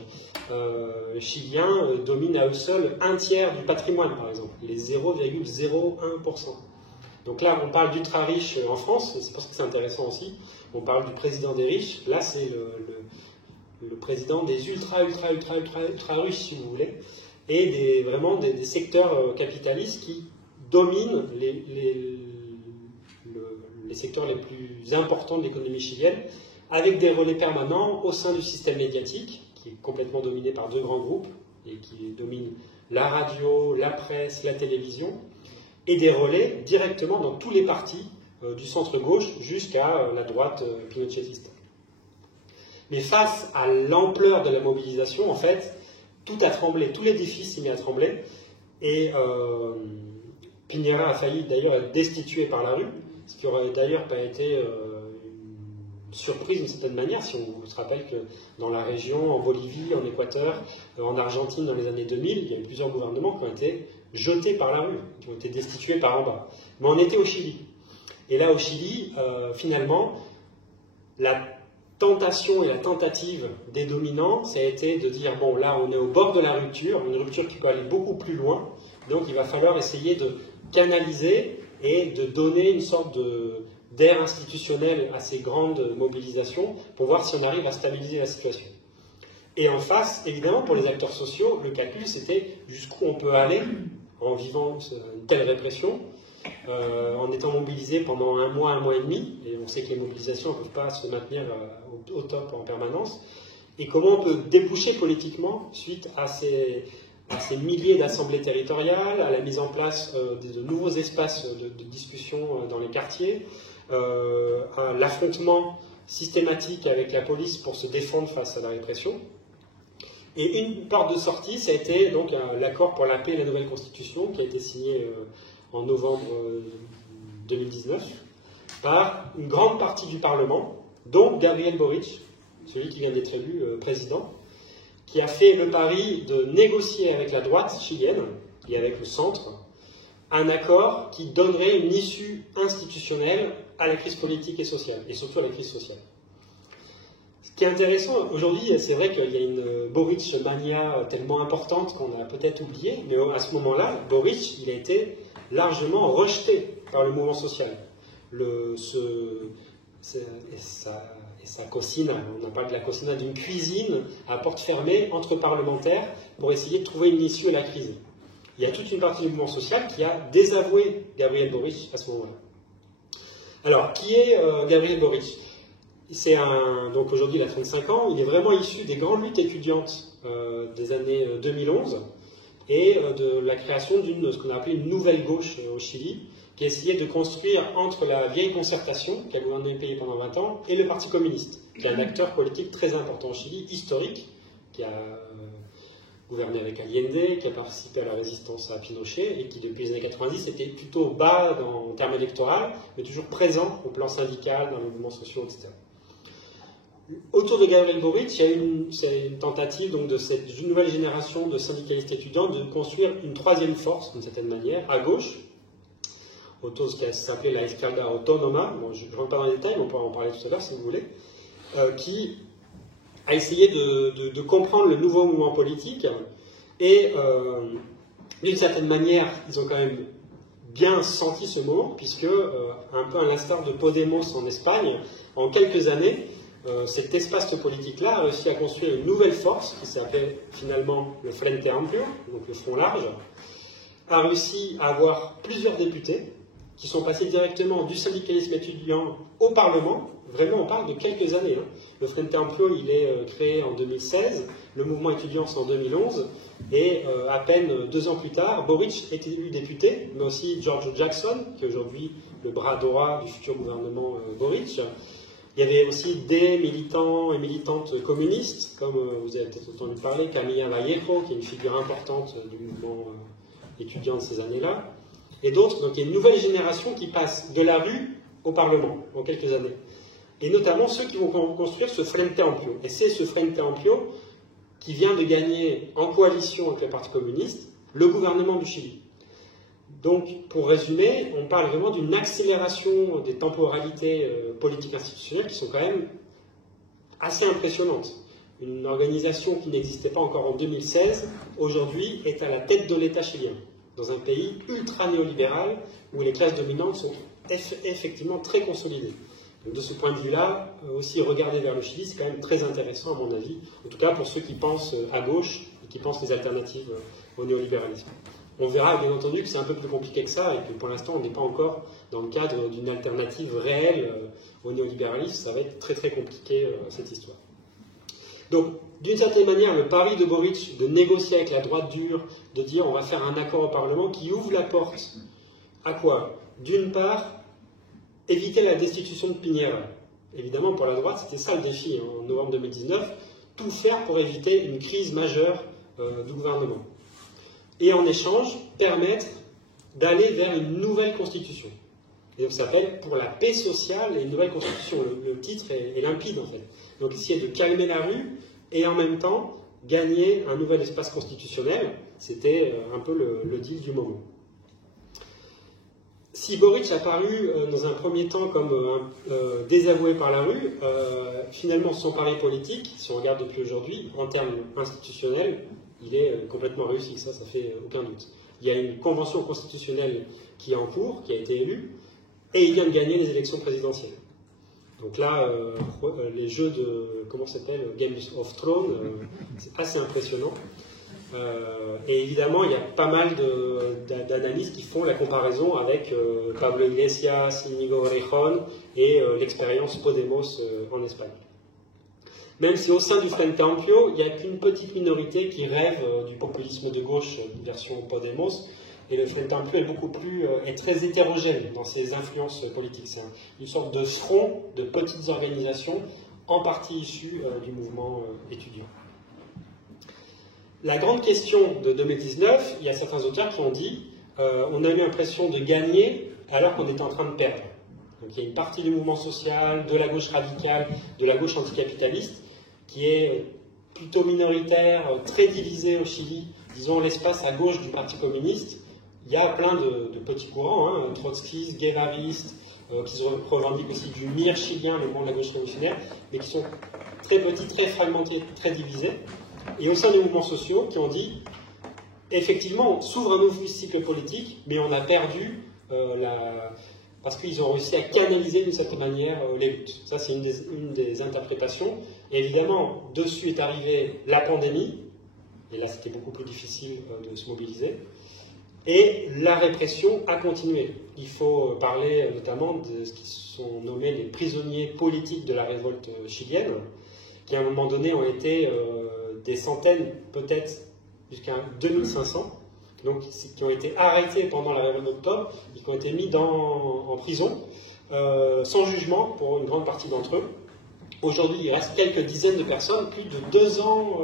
chiliens dominent à eux seuls un tiers du patrimoine, par exemple, les 0,01%. Donc là, on parle d'ultra-riches en France, c'est parce que c'est intéressant aussi. On parle du président des riches, là c'est le président des ultra riches, si vous voulez, et vraiment des secteurs capitalistes qui dominent les secteurs les plus importants de l'économie chilienne, avec des relais permanents au sein du système médiatique, qui est complètement dominé par 2 grands groupes, et qui dominent la radio, la presse, la télévision, et des relais directement dans tous les partis, du centre-gauche jusqu'à la droite pinochetiste. Mais face à l'ampleur de la mobilisation, en fait, tout a tremblé, tout l'édifice s'est mis à trembler, et Piñera a failli d'ailleurs être destitué par la rue, ce qui aurait d'ailleurs pas été une surprise d'une certaine manière, si on se rappelle que dans la région, en Bolivie, en Équateur, en Argentine, dans les années 2000, il y a eu plusieurs gouvernements qui ont été jetés par la rue, qui ont été destitués par en bas. Mais on était au Chili. Et là, au Chili, finalement, la tentation et la tentative des dominants, ça a été de dire, bon, là, on est au bord de la rupture, une rupture qui peut aller beaucoup plus loin, donc il va falloir essayer de canaliser et de donner une sorte d'air institutionnel à ces grandes mobilisations pour voir si on arrive à stabiliser la situation. Et en face, évidemment, pour les acteurs sociaux, le calcul, c'était jusqu'où on peut aller en vivant une telle répression, en étant mobilisé pendant un mois et demi, et on sait que les mobilisations ne peuvent pas se maintenir au top en permanence, et comment on peut déboucher politiquement suite à ces milliers d'assemblées territoriales, à la mise en place de nouveaux espaces de discussion dans les quartiers, à l'affrontement systématique avec la police pour se défendre face à la répression. Et une porte de sortie, ça a été donc l'accord pour la paix et la nouvelle constitution qui a été signé en novembre 2019 par une grande partie du Parlement, dont Gabriel Boric, celui qui vient d'être élu président, qui a fait le pari de négocier avec la droite chilienne et avec le centre un accord qui donnerait une issue institutionnelle à la crise politique et sociale, et surtout à la crise sociale. Ce qui est intéressant, aujourd'hui, c'est vrai qu'il y a une Boric mania tellement importante qu'on a peut-être oublié, mais à ce moment-là, Boric, il a été largement rejeté par le mouvement social. Sa cocine, on parle de la cocina d'une cuisine à porte fermée entre parlementaires pour essayer de trouver une issue à la crise. Il y a toute une partie du mouvement social qui a désavoué Gabriel Boric à ce moment-là. Alors, qui est Gabriel Boric? Donc aujourd'hui il a 35 ans, il est vraiment issu des grandes luttes étudiantes des années 2011 et de la création de ce qu'on a appelé une nouvelle gauche au Chili, qui essayait de construire entre la vieille concertation, qui a gouverné le pays pendant 20 ans, et le Parti communiste, qui est un acteur politique très important au Chili, historique, qui a gouverné avec Allende, qui a participé à la résistance à Pinochet, et qui depuis les années 90 était plutôt bas en termes électoraux, mais toujours présent au plan syndical, dans les mouvements sociaux, etc. Autour de Gabriel Boric, il y a une tentative donc, de cette nouvelle génération de syndicalistes étudiants de construire une troisième force, d'une certaine manière, à gauche, autour de ce qui s'appelait la Izquierda Autónoma, bon, je ne rentre pas dans les détails, mais on pourra en parler tout à l'heure si vous voulez, qui a essayé de comprendre le nouveau mouvement politique et d'une certaine manière, ils ont quand même bien senti ce moment, puisque, un peu à l'instar de Podemos en Espagne, en quelques années, cet espace politique-là a réussi à construire une nouvelle force qui s'appelle finalement le Frente Amplio, donc le Front Large, a réussi à avoir plusieurs députés qui sont passés directement du syndicalisme étudiant au Parlement. Vraiment, on parle de quelques années. Hein. Le Frente Amplio, il est créé en 2016, le mouvement étudiant c'est en 2011, et à peine 2 ans plus tard, Boric est élu député, mais aussi George Jackson, qui est aujourd'hui le bras droit du futur gouvernement Boric. Il y avait aussi des militants et militantes communistes, comme vous avez peut-être entendu parler, Camilla Vallejo, qui est une figure importante du mouvement étudiant de ces années-là, et d'autres. Donc il y a une nouvelle génération qui passe de la rue au Parlement en quelques années. Et notamment ceux qui vont construire ce Frente Amplio. Et c'est ce Frente Amplio qui vient de gagner en coalition avec le Parti communiste le gouvernement du Chili. Donc, pour résumer, on parle vraiment d'une accélération des temporalités politiques institutionnelles qui sont quand même assez impressionnantes. Une organisation qui n'existait pas encore en 2016, aujourd'hui, est à la tête de l'État chilien, dans un pays ultra néolibéral où les classes dominantes sont effectivement très consolidées. Donc, de ce point de vue-là, aussi regarder vers le Chili, c'est quand même très intéressant à mon avis, en tout cas pour ceux qui pensent à gauche et qui pensent les alternatives au néolibéralisme. On verra bien entendu que c'est un peu plus compliqué que ça et que pour l'instant on n'est pas encore dans le cadre d'une alternative réelle au néolibéralisme. Ça va être très très compliqué cette histoire. Donc d'une certaine manière le pari de Boric de négocier avec la droite dure, de dire on va faire un accord au Parlement qui ouvre la porte à quoi? D'une part, éviter la destitution de Piñera. Évidemment pour la droite c'était ça le défi en novembre 2019, tout faire pour éviter une crise majeure du gouvernement. Et en échange, permettre d'aller vers une nouvelle constitution. Et donc ça s'appelle pour la paix sociale et une nouvelle constitution. Le titre est limpide en fait. Donc essayer de calmer la rue et en même temps gagner un nouvel espace constitutionnel, c'était un peu le deal du moment. si Boric a paru dans un premier temps comme désavoué par la rue, finalement son pari politique, si on regarde depuis aujourd'hui, en termes institutionnels, il est complètement réussi, ça fait aucun doute. Il y a une convention constitutionnelle qui est en cours, qui a été élue, et il vient de gagner les élections présidentielles. Donc là, les jeux de, comment ça s'appelle, Game of Thrones, c'est assez impressionnant. Et évidemment, il y a pas mal d'analyses qui font la comparaison avec Pablo Iglesias, Íñigo Errejón et l'expérience Podemos en Espagne. Même si au sein du Frente Amplio, il n'y a qu'une petite minorité qui rêve du populisme de gauche, version Podemos, et le Frente Amplio est beaucoup plus, est très hétérogène dans ses influences politiques. C'est une sorte de front de petites organisations, en partie issues du mouvement étudiant. La grande question de 2019, il y a certains auteurs qui ont dit on a eu l'impression de gagner alors qu'on était en train de perdre. Donc il y a une partie du mouvement social, de la gauche radicale, de la gauche anticapitaliste, qui est plutôt minoritaire, très divisée au Chili, disons l'espace à gauche du Parti communiste. Il y a plein de petits courants, hein, trotskistes, guevaristes, qui se revendiquent aussi du MIR chilien, le mouvement de la gauche révolutionnaire, mais qui sont très petits, très fragmentés, très divisés. Et au sein des mouvements sociaux qui ont dit, effectivement, on s'ouvre un nouveau cycle politique, mais on a perdu parce qu'ils ont réussi à canaliser d'une certaine manière les luttes. Ça, c'est une des interprétations. Et évidemment, dessus est arrivée la pandémie, et là, c'était beaucoup plus difficile de se mobiliser. Et la répression a continué. Il faut parler notamment de ce qui sont nommés les prisonniers politiques de la révolte chilienne, qui à un moment donné ont été des centaines, peut-être jusqu'à 2500, donc, qui ont été arrêtés pendant la révolte d'octobre, et qui ont été mis en prison, sans jugement pour une grande partie d'entre eux. Aujourd'hui, il reste quelques dizaines de personnes, plus de 2 ans,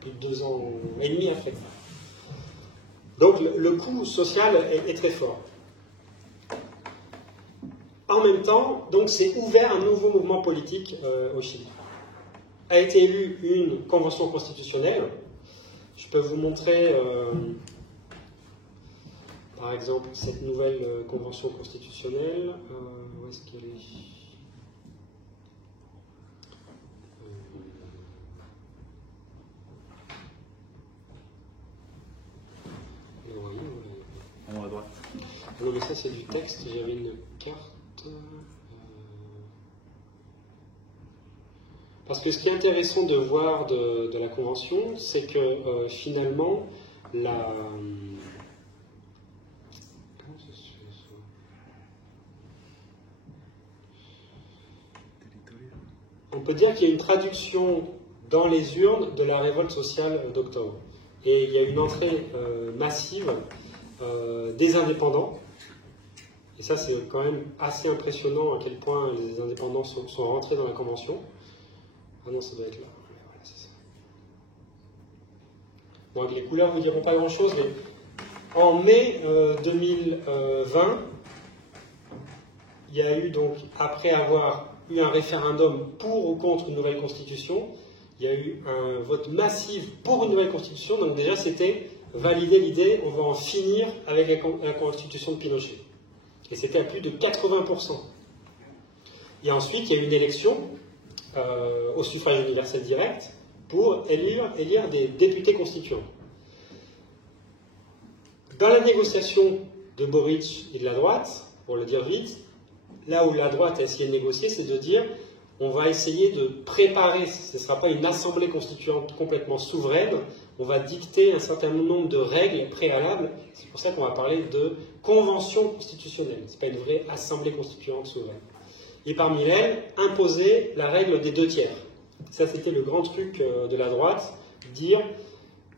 plus de 2 ans et demi après. Donc le coût social est très fort. En même temps, donc c'est ouvert un nouveau mouvement politique au Chili. A été élue une convention constitutionnelle. Je peux vous montrer, par exemple, cette nouvelle convention constitutionnelle. Où est-ce qu'elle est ? En haut à droite. Non, mais ça, c'est du texte. J'avais une carte. Parce que ce qui est intéressant de voir de la Convention, c'est que finalement, on peut dire qu'il y a une traduction dans les urnes de la révolte sociale d'octobre. Et il y a une entrée massive des indépendants. Et ça, c'est quand même assez impressionnant à quel point les indépendants sont rentrés dans la Convention. Ah non, ça doit être là. Voilà, c'est ça. Bon, les couleurs ne vous diront pas grand-chose, mais en mai 2020, il y a eu donc, après avoir eu un référendum pour ou contre une nouvelle constitution, il y a eu un vote massif pour une nouvelle constitution. Donc déjà, c'était valider l'idée, on va en finir avec la constitution de Pinochet. Et c'était à plus de 80%. Et ensuite, il y a eu une élection au suffrage universel direct pour élire des députés constituants. Dans la négociation de Boric et de la droite, pour le dire vite, là où la droite a essayé de négocier, c'est de dire on va essayer de préparer, ce ne sera pas une assemblée constituante complètement souveraine, on va dicter un certain nombre de règles préalables. C'est pour ça qu'on va parler de convention constitutionnelle. Ce n'est pas une vraie assemblée constituante souveraine. Et parmi elles, imposer la règle des 2 tiers. Ça, c'était le grand truc de la droite, dire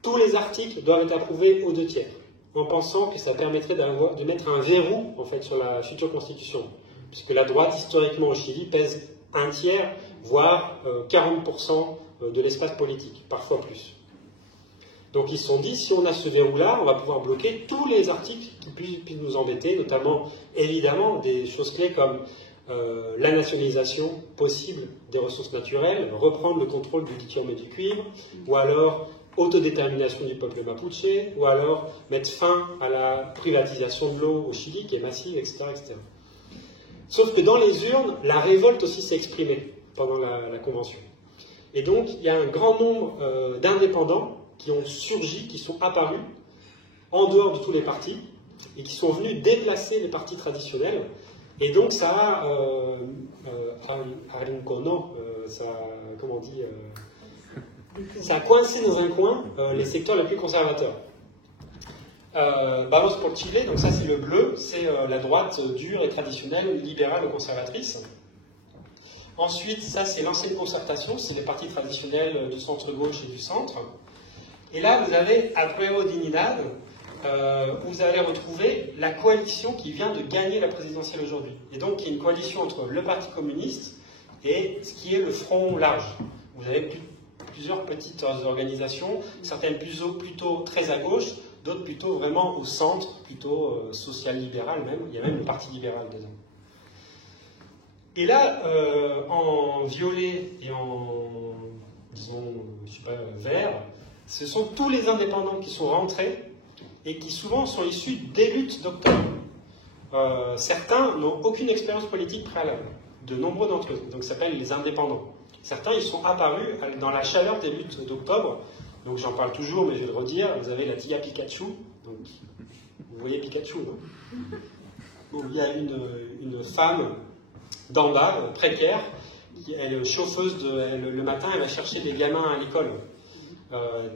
tous les articles doivent être approuvés aux 2 tiers, en pensant que ça permettrait de mettre un verrou en fait, sur la future constitution. Puisque la droite, historiquement au Chili, pèse 1 tiers, voire 40% de l'espace politique, parfois plus. Donc ils se sont dit, si on a ce verrou-là, on va pouvoir bloquer tous les articles qui puissent nous embêter, notamment, évidemment, des choses clés comme la nationalisation possible des ressources naturelles, reprendre le contrôle du lithium et du cuivre, ou alors autodétermination du peuple mapuche, ou alors mettre fin à la privatisation de l'eau au Chili, qui est massive, etc., etc. Sauf que dans les urnes, la révolte aussi s'est exprimée pendant la convention. Et donc, il y a un grand nombre d'indépendants qui ont surgi, qui sont apparus en dehors de tous les partis, et qui sont venus déplacer les partis traditionnels. Et donc, ça a comment on dit, ça a coincé dans un coin les secteurs les plus conservateurs. Vamos por Chile, donc ça c'est le bleu, c'est la droite dure et traditionnelle, libérale ou conservatrice. Ensuite, ça c'est l'ancienne concertation, c'est les partis traditionnels du centre-gauche et du centre. Et là, vous avez Apruebo Dignidad, où vous allez retrouver la coalition qui vient de gagner la présidentielle aujourd'hui. Et donc, il y a une coalition entre le Parti communiste et ce qui est le Front large. Vous avez plusieurs petites organisations, certaines plutôt très à gauche, d'autres plutôt vraiment au centre, plutôt social-libéral même. Il y a même le Parti libéral dedans. Et là, en violet et en, disons, je sais pas, vert, ce sont tous les indépendants qui sont rentrés et qui souvent sont issus des luttes d'octobre. Certains n'ont aucune expérience politique préalable, de nombreux d'entre eux, donc ça s'appelle les indépendants. Certains, ils sont apparus dans la chaleur des luttes d'octobre, donc j'en parle toujours, mais je vais le redire, vous avez la Tia Pikachu, donc, vous voyez Pikachu, non? Bon, il y a une femme d'en bas, précaire, qui est chauffeuse, le matin, elle va chercher des gamins à l'école.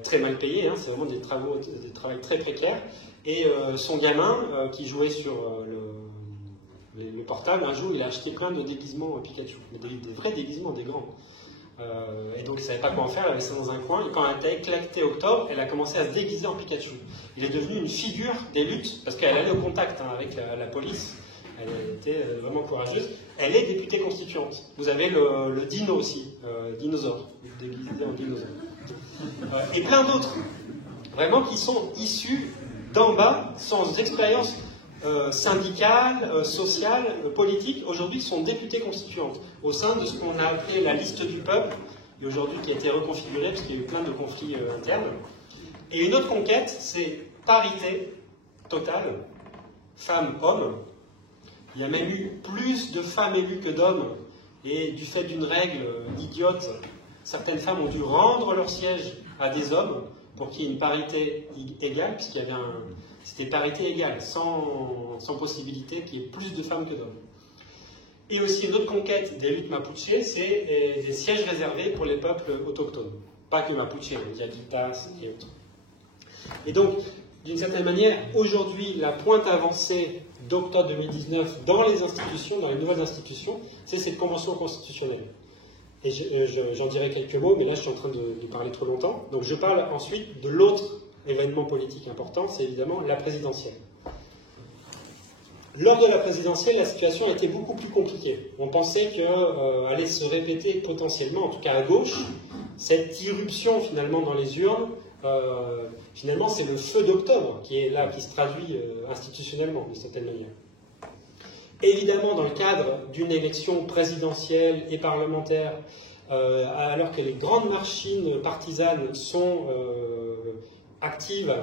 Très mal payés, hein, c'est vraiment des travaux très précaires. Et son gamin, qui jouait sur le portable, un jour, il a acheté plein de déguisements Pikachu, des vrais déguisements, des grands. Et donc, il ne savait pas quoi en faire, elle avait ça dans un coin. Et quand elle a éclaté octobre, elle a commencé à se déguiser en Pikachu. Il est devenu une figure des luttes, parce qu'elle allait au contact avec la police. Elle était vraiment courageuse. Elle est députée constituante. Vous avez le dino aussi, dinosaure, déguisé en dinosaure. Et plein d'autres, vraiment qui sont issus d'en bas, sans expérience syndicale, sociale, politique. Aujourd'hui, sont députés constituantes au sein de ce qu'on a appelé la liste du peuple, et aujourd'hui qui a été reconfigurée parce qu'il y a eu plein de conflits internes. Et une autre conquête, c'est parité totale, femmes-hommes. Il y a même eu plus de femmes élues que d'hommes, et du fait d'une règle idiote, certaines femmes ont dû rendre leur siège à des hommes pour qu'il y ait une parité égale, puisqu'il y avait c'était parité égale, sans possibilité qu'il y ait plus de femmes que d'hommes. Et aussi une autre conquête des luttes mapuche, c'est des sièges réservés pour les peuples autochtones. Pas que mapuche, Yaguitas et autres. Et donc, d'une certaine manière, aujourd'hui, la pointe avancée d'octobre 2019 dans les institutions, dans les nouvelles institutions, c'est cette convention constitutionnelle. Et j'en dirai quelques mots, mais là je suis en train de parler trop longtemps. Donc je parle ensuite de l'autre événement politique important, c'est évidemment la présidentielle. Lors de la présidentielle, la situation était beaucoup plus compliquée. On pensait qu'elle allait se répéter potentiellement, en tout cas à gauche, cette irruption finalement dans les urnes. Finalement, c'est le feu d'octobre qui est là, qui se traduit institutionnellement d'une certaine manière. Évidemment, dans le cadre d'une élection présidentielle et parlementaire, alors que les grandes machines partisanes sont actives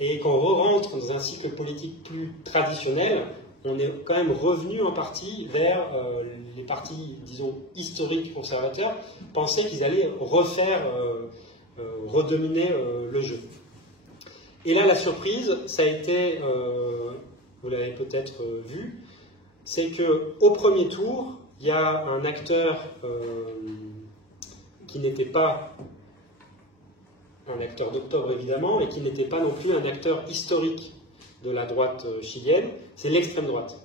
et qu'on re-rentre dans un cycle politique plus traditionnel, on est quand même revenu en partie vers les partis, disons, historiques conservateurs, pensaient qu'ils allaient redominer le jeu. Et là, la surprise, ça a été, vous l'avez peut-être vu, c'est qu'au premier tour, il y a un acteur qui n'était pas un acteur d'octobre évidemment, et qui n'était pas non plus un acteur historique de la droite chilienne, c'est l'extrême droite.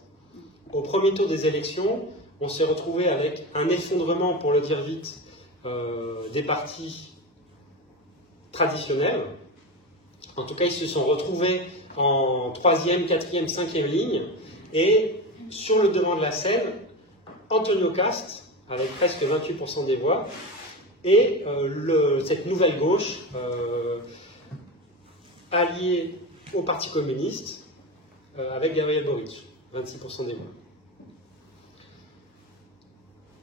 Au premier tour des élections, on s'est retrouvé avec un effondrement, pour le dire vite, des partis traditionnels. En tout cas, ils se sont retrouvés en 3e, 4e, 5e ligne, et sur le devant de la scène, Antonio Cast, avec presque 28% des voix, et cette nouvelle gauche, alliée au Parti communiste, avec Gabriel Boric, 26% des voix.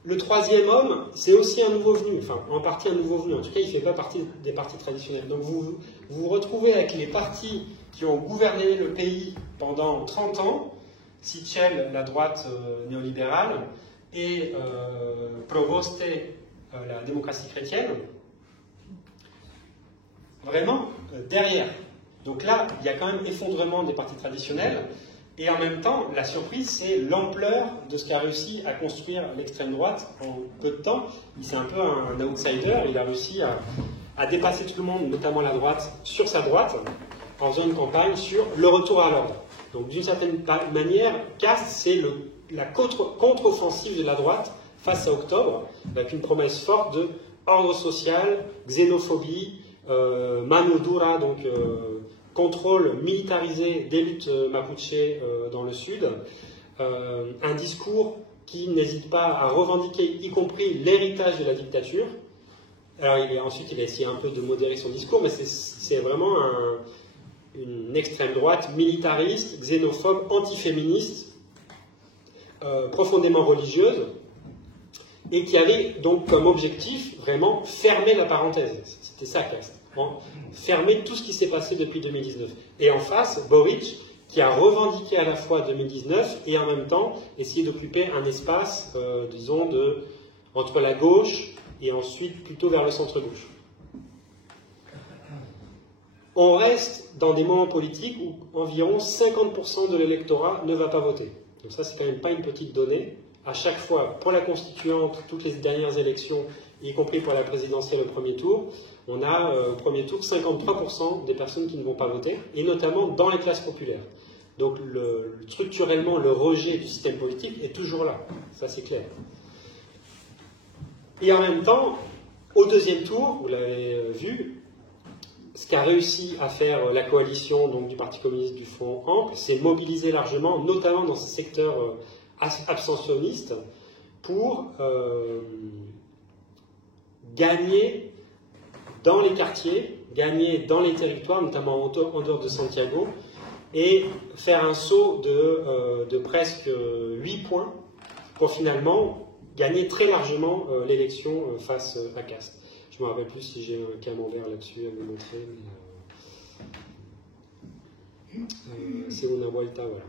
Le troisième homme, c'est aussi un nouveau venu, enfin en partie un nouveau venu, en tout cas il ne fait pas partie des partis traditionnels. Donc vous vous retrouvez avec les partis qui ont gouverné le pays pendant 30 ans, Sichel, la droite néolibérale, et Provoste, la démocratie chrétienne, vraiment derrière. Donc là, il y a quand même effondrement des partis traditionnels, et en même temps, la surprise, c'est l'ampleur de ce qu'a réussi à construire l'extrême droite en peu de temps. C'est un peu un outsider, il a réussi à dépasser tout le monde, notamment la droite, sur sa droite, en faisant une campagne sur le retour à l'ordre. Donc d'une certaine manière, Cast, c'est la contre-offensive de la droite face à Octobre, avec une promesse forte de ordre social, xénophobie, mano dura, donc contrôle militarisé des luttes mapuche dans le sud, un discours qui n'hésite pas à revendiquer, y compris l'héritage de la dictature. Alors ensuite, il a essayé un peu de modérer son discours, mais c'est vraiment une extrême droite militariste, xénophobe, antiféministe, profondément religieuse, et qui avait donc comme objectif vraiment fermer la parenthèse. C'était ça, Cast. Fermer tout ce qui s'est passé depuis 2019. Et en face, Boric, qui a revendiqué à la fois 2019 et en même temps essayé d'occuper un espace, disons, entre la gauche et ensuite plutôt vers le centre-gauche. On reste dans des moments politiques où environ 50% de l'électorat ne va pas voter. Donc ça, c'est quand même pas une petite donnée. À chaque fois, pour la constituante, toutes les dernières élections, y compris pour la présidentielle au premier tour, on a au premier tour 53% des personnes qui ne vont pas voter, et notamment dans les classes populaires. Donc structurellement, le rejet du système politique est toujours là, ça c'est clair. Et en même temps, au deuxième tour, vous l'avez vu, ce qu'a réussi à faire la coalition donc, du Parti communiste du Front Ample, c'est mobiliser largement, notamment dans ce secteur abstentionniste, pour gagner dans les quartiers, gagner dans les territoires, notamment en dehors de Santiago, et faire un saut de presque 8 points pour finalement gagner très largement l'élection face à Cast. Je ne me rappelle plus si j'ai un camembert là-dessus à vous montrer, mais c'est una vuelta, voilà.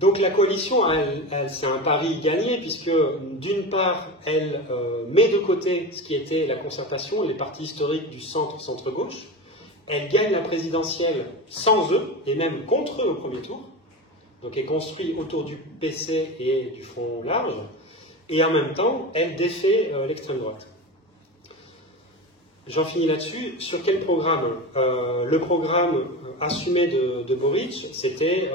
Donc la coalition, c'est un pari gagné, puisque d'une part, elle met de côté ce qui était la concertation, les partis historiques du centre-centre-gauche. Elle gagne la présidentielle sans eux, et même contre eux au premier tour. Donc elle construit autour du PC et du Front large. Et en même temps, elle défait l'extrême droite. J'en finis là-dessus. Sur quel programme? Le programme assumé de Boric, c'était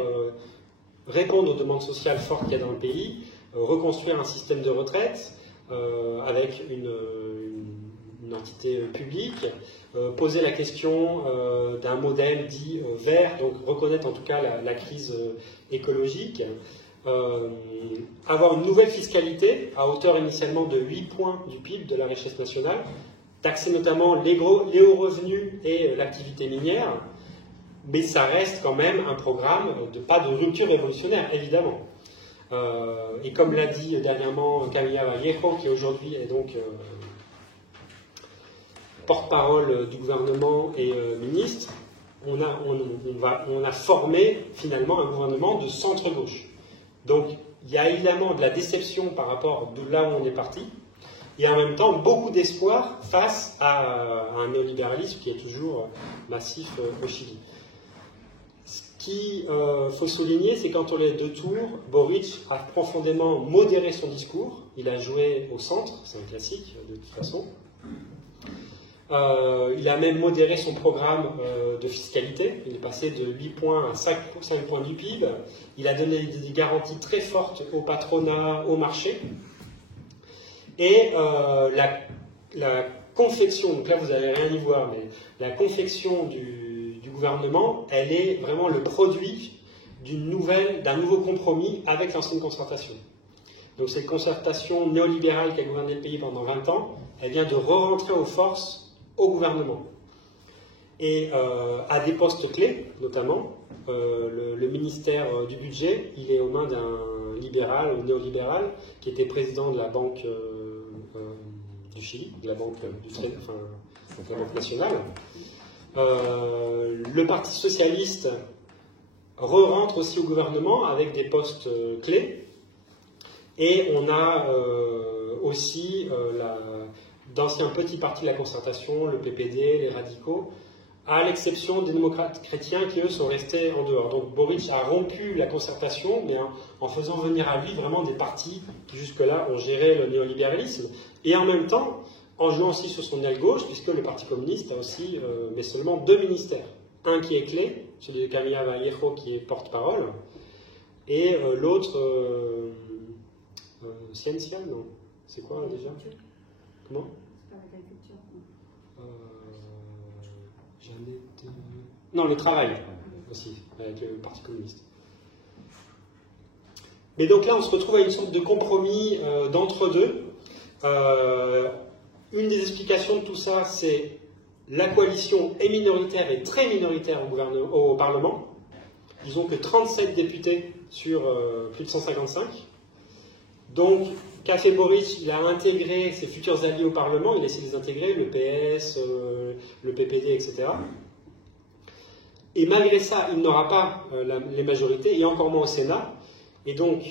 répondre aux demandes sociales fortes qu'il y a dans le pays, reconstruire un système de retraite avec une entité publique, poser la question d'un modèle dit vert, donc reconnaître en tout cas la crise écologique, avoir une nouvelle fiscalité à hauteur initialement de 8 points du PIB de la richesse nationale, taxer notamment les hauts revenus et l'activité minière, mais ça reste quand même un programme pas de rupture révolutionnaire, évidemment. Et comme l'a dit dernièrement Camilla Vallejo, qui aujourd'hui est donc porte-parole du gouvernement et ministre, on a formé finalement un gouvernement de centre-gauche. Donc il y a évidemment de la déception par rapport de là où on est parti, et en même temps beaucoup d'espoir face à un néolibéralisme qui est toujours massif au Chili. Ce qu'il faut souligner, c'est qu'entre les deux tours, Boric a profondément modéré son discours. Il a joué au centre, c'est un classique de toute façon. Il a même modéré son programme de fiscalité. Il est passé de 8 points à 5 points du PIB. Il a donné des garanties très fortes au patronat, au marché. Et la confection, donc là vous n'allez rien y voir, mais la confection du gouvernement, elle est vraiment le produit d'un nouveau compromis avec l'ancienne concertation. Donc cette concertation néolibérale qui a gouverné le pays pendant 20 ans, elle vient de re-rentrer aux forces au gouvernement. et à des postes clés, notamment. Le ministère du budget, il est aux mains d'un libéral ou néolibéral qui était président de la Banque du Chili, de la Banque la Banque nationale. Le Parti socialiste re-rentre aussi au gouvernement avec des postes clés. Et on a aussi d'anciens petits partis de la concertation, le PPD, les radicaux, à l'exception des démocrates chrétiens qui, eux, sont restés en dehors. Donc Boric a rompu la concertation, mais en faisant venir à lui vraiment des partis qui, jusque-là, ont géré le néolibéralisme, et en même temps, en jouant aussi sur son aile gauche, puisque le Parti communiste a aussi, mais seulement 2 ministères. Un qui est clé, celui de Camila Vallejo, qui est porte-parole, et l'autre, Ciencia, non? C'est quoi déjà? Comment? Non, le travail aussi, avec le Parti communiste. Mais donc là, on se retrouve à une sorte de compromis d'entre-deux. Une des explications de tout ça, c'est la coalition est minoritaire et très minoritaire au Parlement. Ils n'ont que 37 députés sur plus de 155. Donc, qu'a fait Boric? Il a intégré ses futurs alliés au Parlement, il a essayé de les intégrer, le PS, le PPD, etc. Et malgré ça, il n'aura pas les majorités, et encore moins au Sénat. Et donc,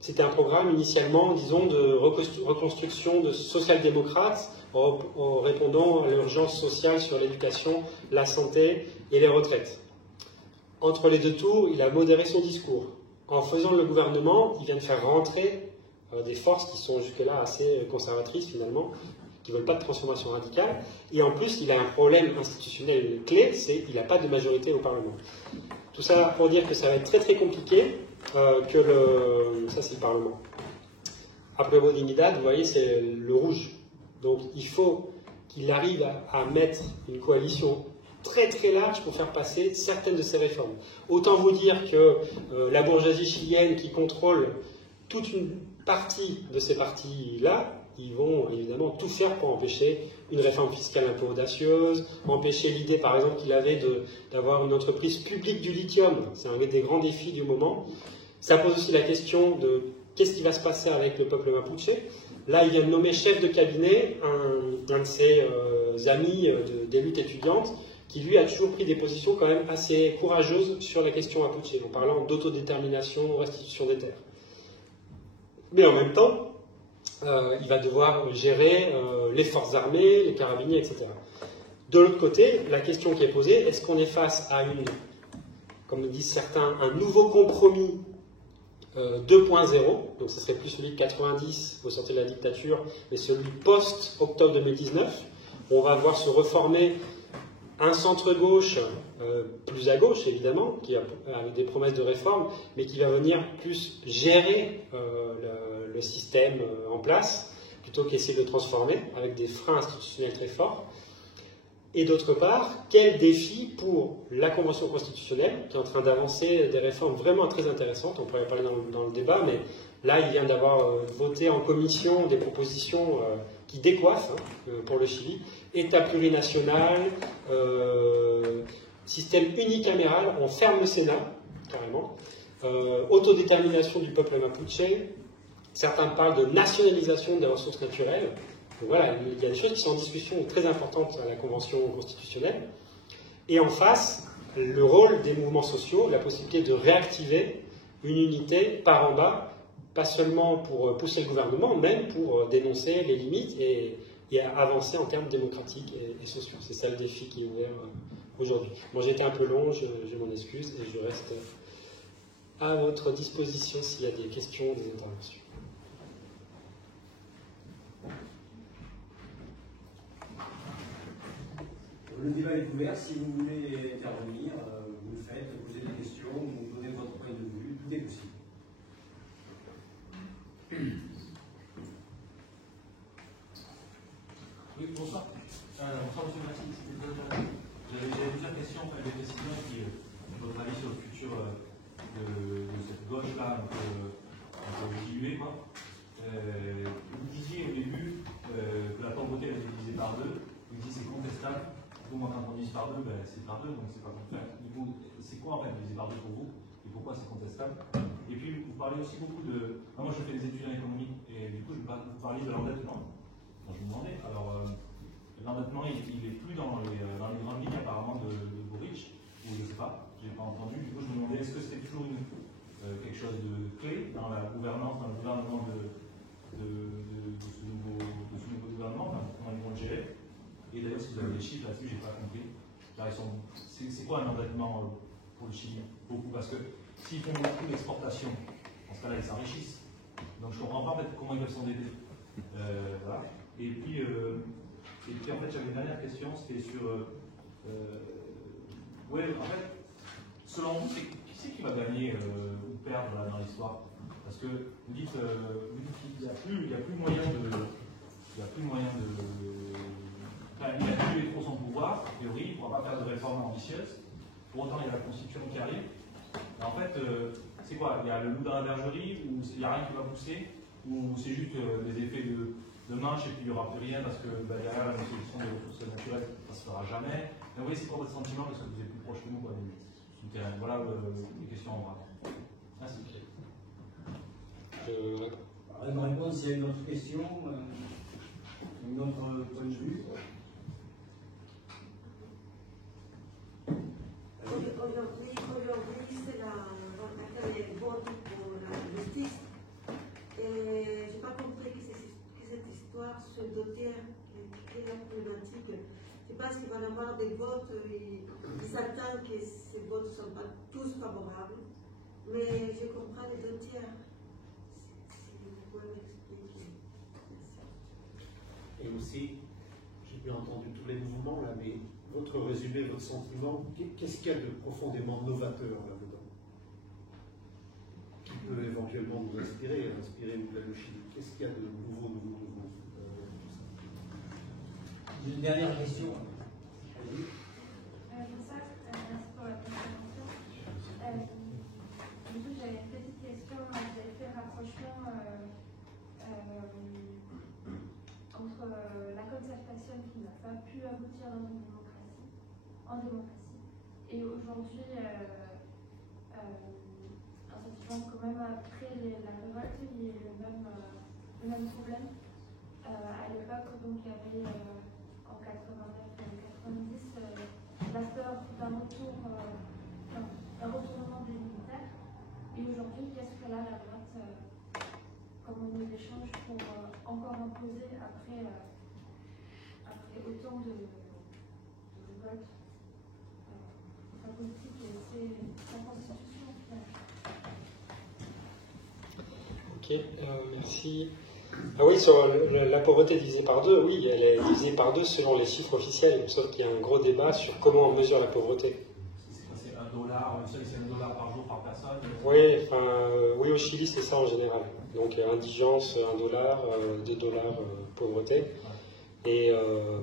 c'était un programme initialement, disons, de reconstruction de social-démocrates, en répondant à l'urgence sociale sur l'éducation, la santé et les retraites. Entre les deux tours, il a modéré son discours. En faisant le gouvernement, il vient de faire rentrer des forces qui sont jusque-là assez conservatrices, finalement, qui ne veulent pas de transformation radicale. Et en plus, il a un problème institutionnel clé, c'est qu'il n'a pas de majorité au Parlement. Tout ça pour dire que ça va être très très compliqué, ça c'est le Parlement. Après Dignidad, vous voyez, c'est le rouge. Donc il faut qu'il arrive à mettre une coalition très très large pour faire passer certaines de ces réformes. Autant vous dire que la bourgeoisie chilienne qui contrôle toute une partie de ces partis-là, ils vont évidemment tout faire pour empêcher une réforme fiscale un peu audacieuse, empêcher l'idée par exemple qu'il avait d'avoir une entreprise publique du lithium. C'est un des grands défis du moment. Ça pose aussi la question de qu'est-ce qui va se passer avec le peuple mapuche. Là, il vient de nommer chef de cabinet un de ses amis des luttes étudiantes qui lui a toujours pris des positions quand même assez courageuses sur la question mapuche, en parlant d'autodétermination, restitution des terres. Mais en même temps, il va devoir gérer les forces armées, les carabiniers, etc. De l'autre côté, la question qui est posée, est-ce qu'on est face à comme disent certains, un nouveau compromis 2.0, donc ce serait plus celui de 90 au sortir de la dictature, mais celui post-octobre 2019, où on va voir se reformer un centre-gauche, plus à gauche évidemment, qui a des promesses de réforme, mais qui va venir plus gérer le système en place, plutôt qu'essayer de le transformer, avec des freins institutionnels très forts. Et d'autre part, quel défi pour la Convention constitutionnelle, qui est en train d'avancer des réformes vraiment très intéressantes, on pourrait en parler dans le débat, mais là, il vient d'avoir voté en commission des propositions qui décoiffent pour le Chili, État plurinational, système unicaméral, on ferme le Sénat, carrément, autodétermination du peuple mapuche, certains parlent de nationalisation des ressources naturelles. Donc voilà, il y a des choses qui sont en discussion très importantes à la Convention constitutionnelle. Et en face, le rôle des mouvements sociaux, la possibilité de réactiver une unité par en bas, pas seulement pour pousser le gouvernement, même pour dénoncer les limites et avancer en termes démocratiques et sociaux. C'est ça le défi qui est ouvert aujourd'hui. Bon, j'ai été un peu long, je m'en excuse, et je reste à votre disposition s'il y a des questions, des interventions. Le débat est ouvert. Si vous voulez intervenir, vous le faites, posez des questions, vous donnez votre point de vue, tout est possible. Oui, bonsoir. Bonsoir, M. Mathis. J'avais plusieurs questions, des décisions qui, votre avis sur le futur de cette gauche-là, un peu diluée, quoi. Vous disiez au début que la pauvreté a été divisée par deux. il dit c'est contestable. Vous, quand on divise par 2, ben, c'est par 2, donc c'est pas contestable. Du coup, c'est quoi en fait diviser par 2 pour vous? Et pourquoi c'est contestable? Et puis, vous parlez aussi beaucoup de. Moi, je fais des études en économie, et du coup, vous parliez de l'endettement. Je me demandais, alors, l'endettement, il est plus dans les grandes lignes apparemment de Boric, ou je ne sais pas, je n'ai pas entendu. Du coup, je me demandais, est-ce que c'était toujours quelque chose de clé dans la gouvernance, dans le gouvernement de ce nouveau gouvernement, enfin, comment ils vont le gérer? Et d'ailleurs, si vous avez des chiffres là-dessus, je n'ai pas compris. C'est quoi un endettement pour le Chili? Beaucoup, parce que s'ils font beaucoup d'exportation, dans ce cas-là, ils s'enrichissent. Donc je ne comprends pas en fait, comment ils peuvent s'endetter. Voilà. Et puis en fait, j'avais une dernière question, c'était sur. Oui, en fait, selon vous, qui c'est qui va gagner ou perdre là, dans l'histoire? Parce que vous dites qu'il n'y a plus moyen de. Enfin, il a tué trop son pouvoir, a priori, il ne pourra pas faire de réformes ambitieuses. Pour autant, il y a la Constitution qui arrive. Et en fait, c'est quoi? Il y a le loup dans la bergerie, ou il n'y a rien qui va pousser, ou c'est juste des effets de manche et puis il n'y aura plus rien parce que derrière la solution des ressources naturelles, ça ne se fera jamais. Mais oui, c'est quoi votre sentiment parce que vous êtes plus proche que nous du terrain? Voilà les questions en vrac. Merci. Une réponse, il y a une autre question, une autre point de vue. Aujourd'hui, c'est le vote pour la justice. Et je n'ai pas compris que cette histoire se dotait qui est la problématique. Je pense qu'il va y avoir des votes, ils s'attendent que ces votes ne sont pas tous favorables, mais je comprends les 2 tiers. Si vous pouvez m'expliquer. Et aussi, j'ai bien entendu tous les mouvements là, mais votre résumé, votre sentiment, qu'est-ce qu'il y a de profondément novateur là-dedans qui peut éventuellement nous inspirer le Chili? Qu'est-ce qu'il y a de nouveau Une dernière question. Bonsoir, merci pour la présentation. Du coup, j'avais une petite question. J'avais fait le rapprochement entre la concertation qui n'a pas pu aboutir en démocratie, et aujourd'hui, un sentiment quand même après la révolte, il y a le même problème. À l'époque, donc, il y avait en 89 et 90 la peur d'un retournement des militaires. Et aujourd'hui, qu'est-ce que là la droite, comme on nous échange pour encore imposer après autant de révoltes? Sa politique et sa constitution. Ok, merci. Ah oui, sur la pauvreté divisée par 2, oui, elle est divisée par 2 selon les chiffres officiels, sauf qu'il y a un gros débat sur comment on mesure la pauvreté. C'est $1, c'est $1 par jour par personne? Oui, oui, au Chili, c'est ça en général. Donc indigence, $1, $2 pauvreté. Et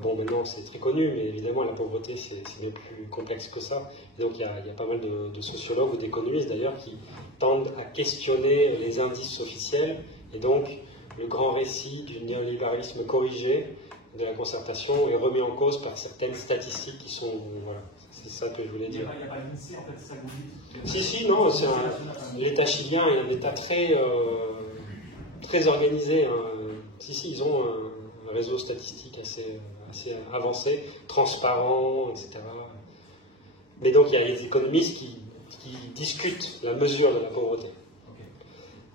bon, maintenant, c'est très connu, mais évidemment, la pauvreté, c'est bien plus complexe que ça. Et donc, il y a pas mal de sociologues ou d'économistes, d'ailleurs, qui tendent à questionner les indices officiels. Et donc, le grand récit du néolibéralisme corrigé de la concertation est remis en cause par certaines statistiques qui sont... Voilà, c'est ça que je voulais dire. Il n'y a pas l'INSEE, en fait, c'est ça que vous dites? Si, non, l'État chilien est un État très organisé. Hein. Si, ils ont un réseau statistique assez avancé, transparent, etc. Mais donc, il y a les économistes qui discutent la mesure de la pauvreté.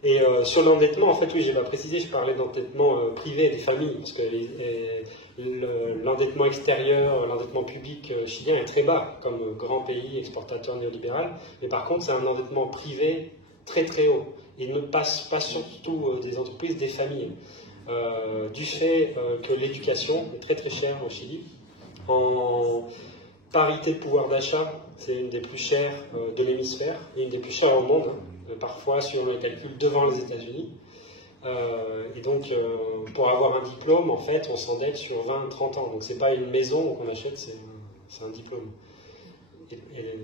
Et sur l'endettement, en fait, oui, j'ai pas précisé, je parlais d'endettement privé des familles, parce que l'endettement extérieur, l'endettement public chilien est très bas, comme grand pays exportateur néolibéral, mais par contre, c'est un endettement privé très très haut. Il ne passe pas surtout des entreprises, des familles, du fait que l'éducation est très très chère au Chili. En parité de pouvoir d'achat, c'est une des plus chères de l'hémisphère, et une des plus chères au monde, hein. Parfois si on le calcule devant les États-Unis. Et donc, pour avoir un diplôme, en fait, on s'endette sur 20-30 ans. Donc, c'est pas une maison qu'on achète, c'est un diplôme. Et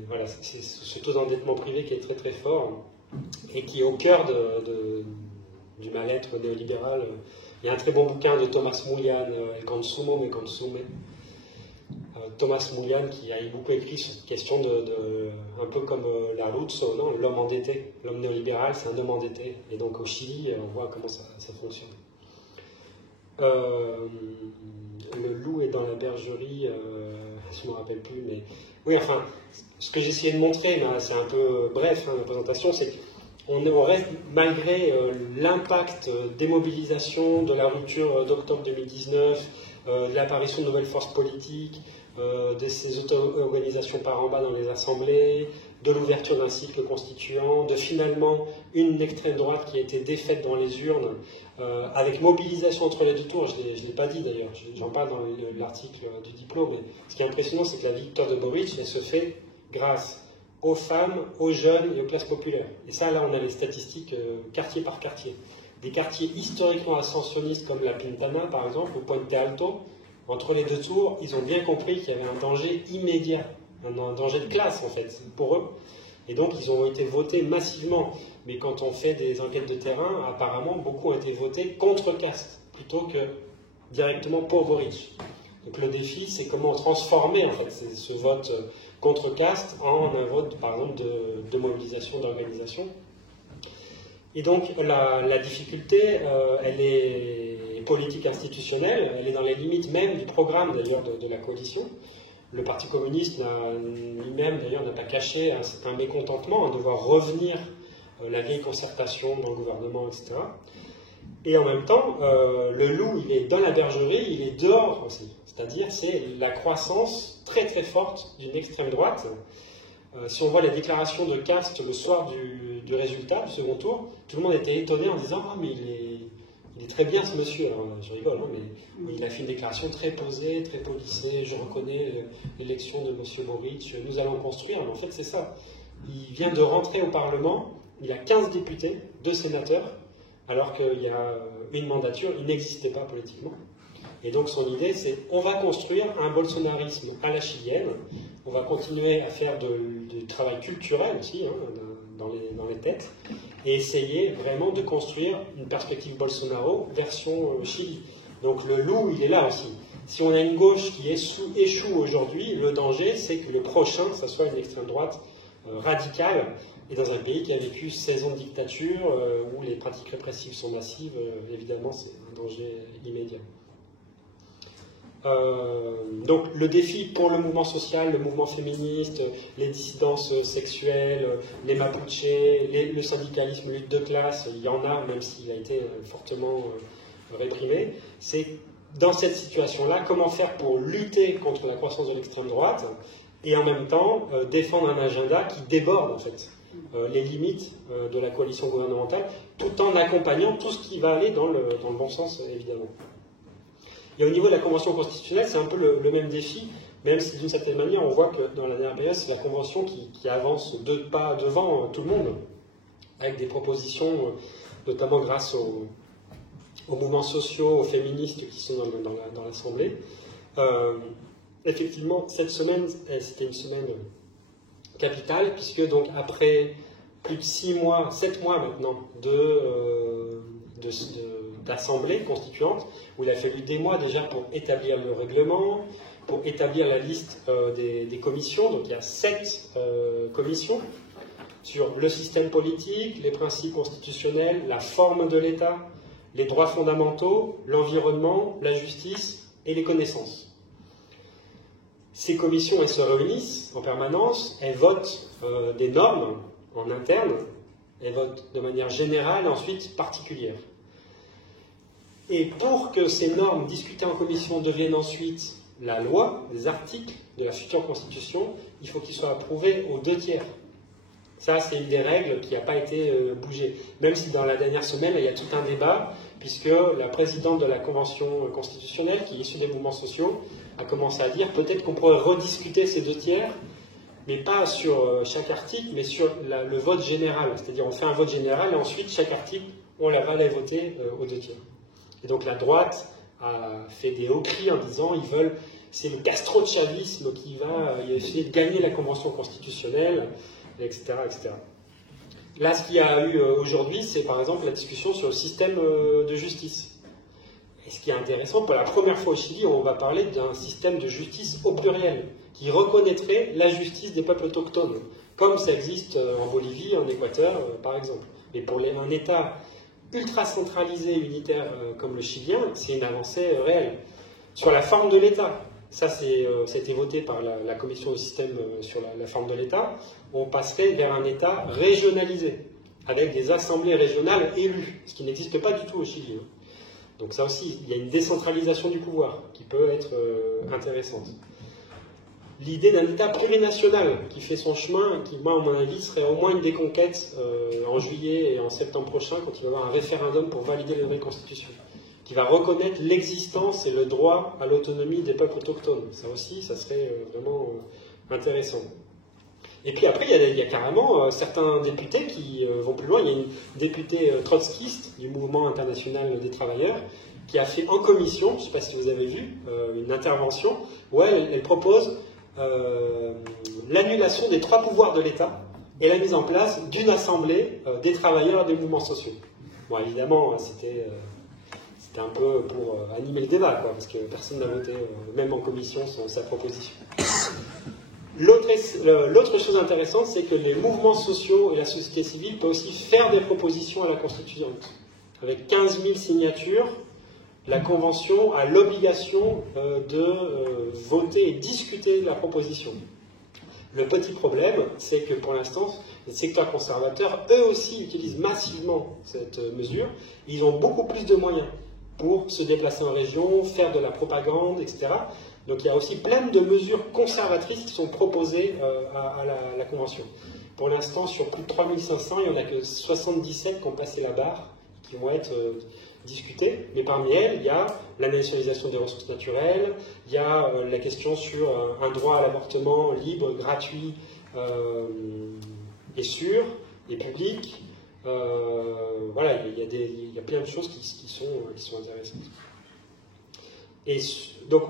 voilà, c'est ce taux d'endettement privé qui est très très fort et qui est au cœur du mal-être néolibéral. Il y a un très bon bouquin de Thomas Mullian, El Consumo me consume, Thomas Mullian qui a beaucoup écrit sur cette question un peu comme la Rousseau, l'homme endetté. L'homme néolibéral, c'est un homme endetté. Et donc au Chili, on voit comment ça fonctionne. Le loup est dans la bergerie, je ne me rappelle plus, mais oui, enfin, ce que j'essayais de montrer, c'est un peu bref, la présentation, c'est qu'on reste, malgré l'impact des mobilisations, de la rupture d'octobre 2019, de l'apparition de nouvelles forces politiques, de ces auto-organisations par en bas dans les assemblées, de l'ouverture d'un cycle constituant, de finalement une extrême droite qui a été défaite dans les urnes, avec mobilisation entre les deux tours, je ne l'ai pas dit d'ailleurs, j'en parle dans l'article du diplôme, mais ce qui est impressionnant, c'est que la victoire de Boric, elle se fait grâce aux femmes, aux jeunes et aux classes populaires. Et ça, là, on a les statistiques quartier par quartier. Des quartiers historiquement ascensionnistes comme la Pintana, par exemple, ou Puente Alto, entre les deux tours, ils ont bien compris qu'il y avait un danger immédiat, un danger de classe, en fait, pour eux. Et donc, ils ont été votés massivement. Mais quand on fait des enquêtes de terrain, apparemment, beaucoup ont été votés contre caste, plutôt que directement pour Boric. Donc, le défi, c'est comment transformer, en fait, ce vote contre caste en un vote, par exemple, de mobilisation, d'organisation. Et donc, la difficulté, elle est politique institutionnelle, elle est dans les limites même du programme, d'ailleurs, de la coalition. Le Parti communiste lui-même, d'ailleurs, n'a pas caché un certain mécontentement de voir revenir la vieille concertation dans le gouvernement, etc. Et en même temps, le loup, il est dans la bergerie, il est dehors aussi. C'est-à-dire, c'est la croissance très très forte d'une extrême droite. Si on voit les déclarations de caste le soir du résultat, du second tour, tout le monde était étonné en disant « Ah, mais il est très bien ce monsieur ». Alors, je rigole, hein, mais il a fait une déclaration très posée, très polissée. Je reconnais l'élection de monsieur Boric, nous allons construire. Mais en fait, c'est ça. Il vient de rentrer au Parlement, il a 15 députés, 2 sénateurs, alors qu'il y a une mandature, il n'existait pas politiquement. Et donc son idée, c'est on va construire un bolsonarisme à la chilienne, on va continuer à faire du travail culturel aussi, hein, dans les têtes, et essayer vraiment de construire une perspective Bolsonaro version Chili. Donc le loup, il est là aussi. Si on a une gauche qui échoue aujourd'hui, le danger, c'est que le prochain, ça soit une extrême droite radicale, et dans un pays qui a vécu 16 ans de dictature, où les pratiques répressives sont massives, évidemment, c'est un danger immédiat. Donc le défi pour le mouvement social, le mouvement féministe, les dissidences sexuelles, les Mapuches, le syndicalisme, lutte de classe, il y en a, même s'il a été fortement réprimé, c'est dans cette situation-là, comment faire pour lutter contre la croissance de l'extrême droite et en même temps défendre un agenda qui déborde en fait les limites de la coalition gouvernementale, tout en accompagnant tout ce qui va aller dans le bon sens, évidemment. Et au niveau de la Convention constitutionnelle, c'est un peu le même défi, même si d'une certaine manière, on voit que dans la dernière période, c'est la Convention qui avance 2 pas devant tout le monde, avec des propositions, notamment grâce aux mouvements sociaux, aux féministes qui sont dans l'Assemblée. Effectivement, cette semaine, c'était une semaine capitale, puisque donc après plus de 7 mois maintenant d'assemblée constituante, où il a fallu des mois déjà pour établir le règlement, pour établir la liste des commissions. Donc il y a 7 commissions sur le système politique, les principes constitutionnels, la forme de l'État, les droits fondamentaux, l'environnement, la justice et les connaissances. Ces commissions, elles se réunissent en permanence, elles votent des normes en interne, elles votent de manière générale et ensuite particulière. Et pour que ces normes discutées en commission deviennent ensuite la loi, les articles de la future Constitution, il faut qu'ils soient approuvés aux 2/3. Ça, c'est une des règles qui n'a pas été bougée. Même si dans la dernière semaine, il y a tout un débat, puisque la présidente de la Convention constitutionnelle, qui est issue des mouvements sociaux, a commencé à dire peut-être qu'on pourrait rediscuter ces 2/3, mais pas sur chaque article, mais sur le vote général. C'est-à-dire on fait un vote général et ensuite chaque article, on va les voter aux 2/3. Et donc la droite a fait des hauts cris en disant c'est le castro-chavisme qui va essayer de gagner la Convention constitutionnelle, etc., etc. Là, ce qu'il y a eu aujourd'hui, c'est par exemple la discussion sur le système de justice. Et ce qui est intéressant, pour la première fois au Chili, on va parler d'un système de justice au pluriel, qui reconnaîtrait la justice des peuples autochtones, comme ça existe en Bolivie, en Équateur, par exemple. Mais pour un État ultra centralisé, unitaire comme le chilien, c'est une avancée réelle. Sur la forme de l'État, ça a été voté par la commission de système sur la forme de l'État, on passerait vers un État régionalisé, avec des assemblées régionales élues, ce qui n'existe pas du tout au Chili. Donc ça aussi, il y a une décentralisation du pouvoir qui peut être intéressante. L'idée d'un État plurinational qui fait son chemin, qui, moi, à mon avis, serait au moins une des conquêtes en juillet et en septembre prochain, quand il va y avoir un référendum pour valider la nouvelle constitution, qui va reconnaître l'existence et le droit à l'autonomie des peuples autochtones. Ça aussi, ça serait vraiment intéressant. Et puis après, il y a carrément certains députés qui vont plus loin. Il y a une députée trotskiste du Mouvement international des travailleurs qui a fait en commission, je ne sais pas si vous avez vu, une intervention où elle propose l'annulation des 3 pouvoirs de l'État et la mise en place d'une assemblée des travailleurs et des mouvements sociaux. Bon, évidemment, c'était un peu pour animer le débat, quoi, parce que personne n'a voté, même en commission, sa proposition. L'autre chose intéressante, c'est que les mouvements sociaux et la société civile peuvent aussi faire des propositions à la Constituante. Avec 15 000 signatures, la Convention a l'obligation de voter et discuter de la proposition. Le petit problème, c'est que pour l'instant, les secteurs conservateurs, eux aussi, utilisent massivement cette mesure. Ils ont beaucoup plus de moyens pour se déplacer en région, faire de la propagande, etc. Donc il y a aussi plein de mesures conservatrices qui sont proposées à la Convention. Pour l'instant, sur plus de 3500, il n'y en a que 77 qui ont passé la barre, qui vont être discutées. Mais parmi elles, il y a la nationalisation des ressources naturelles, il y a la question sur un droit à l'avortement libre, gratuit et sûr, et public. Voilà, il y a plein de choses qui sont intéressantes. Et donc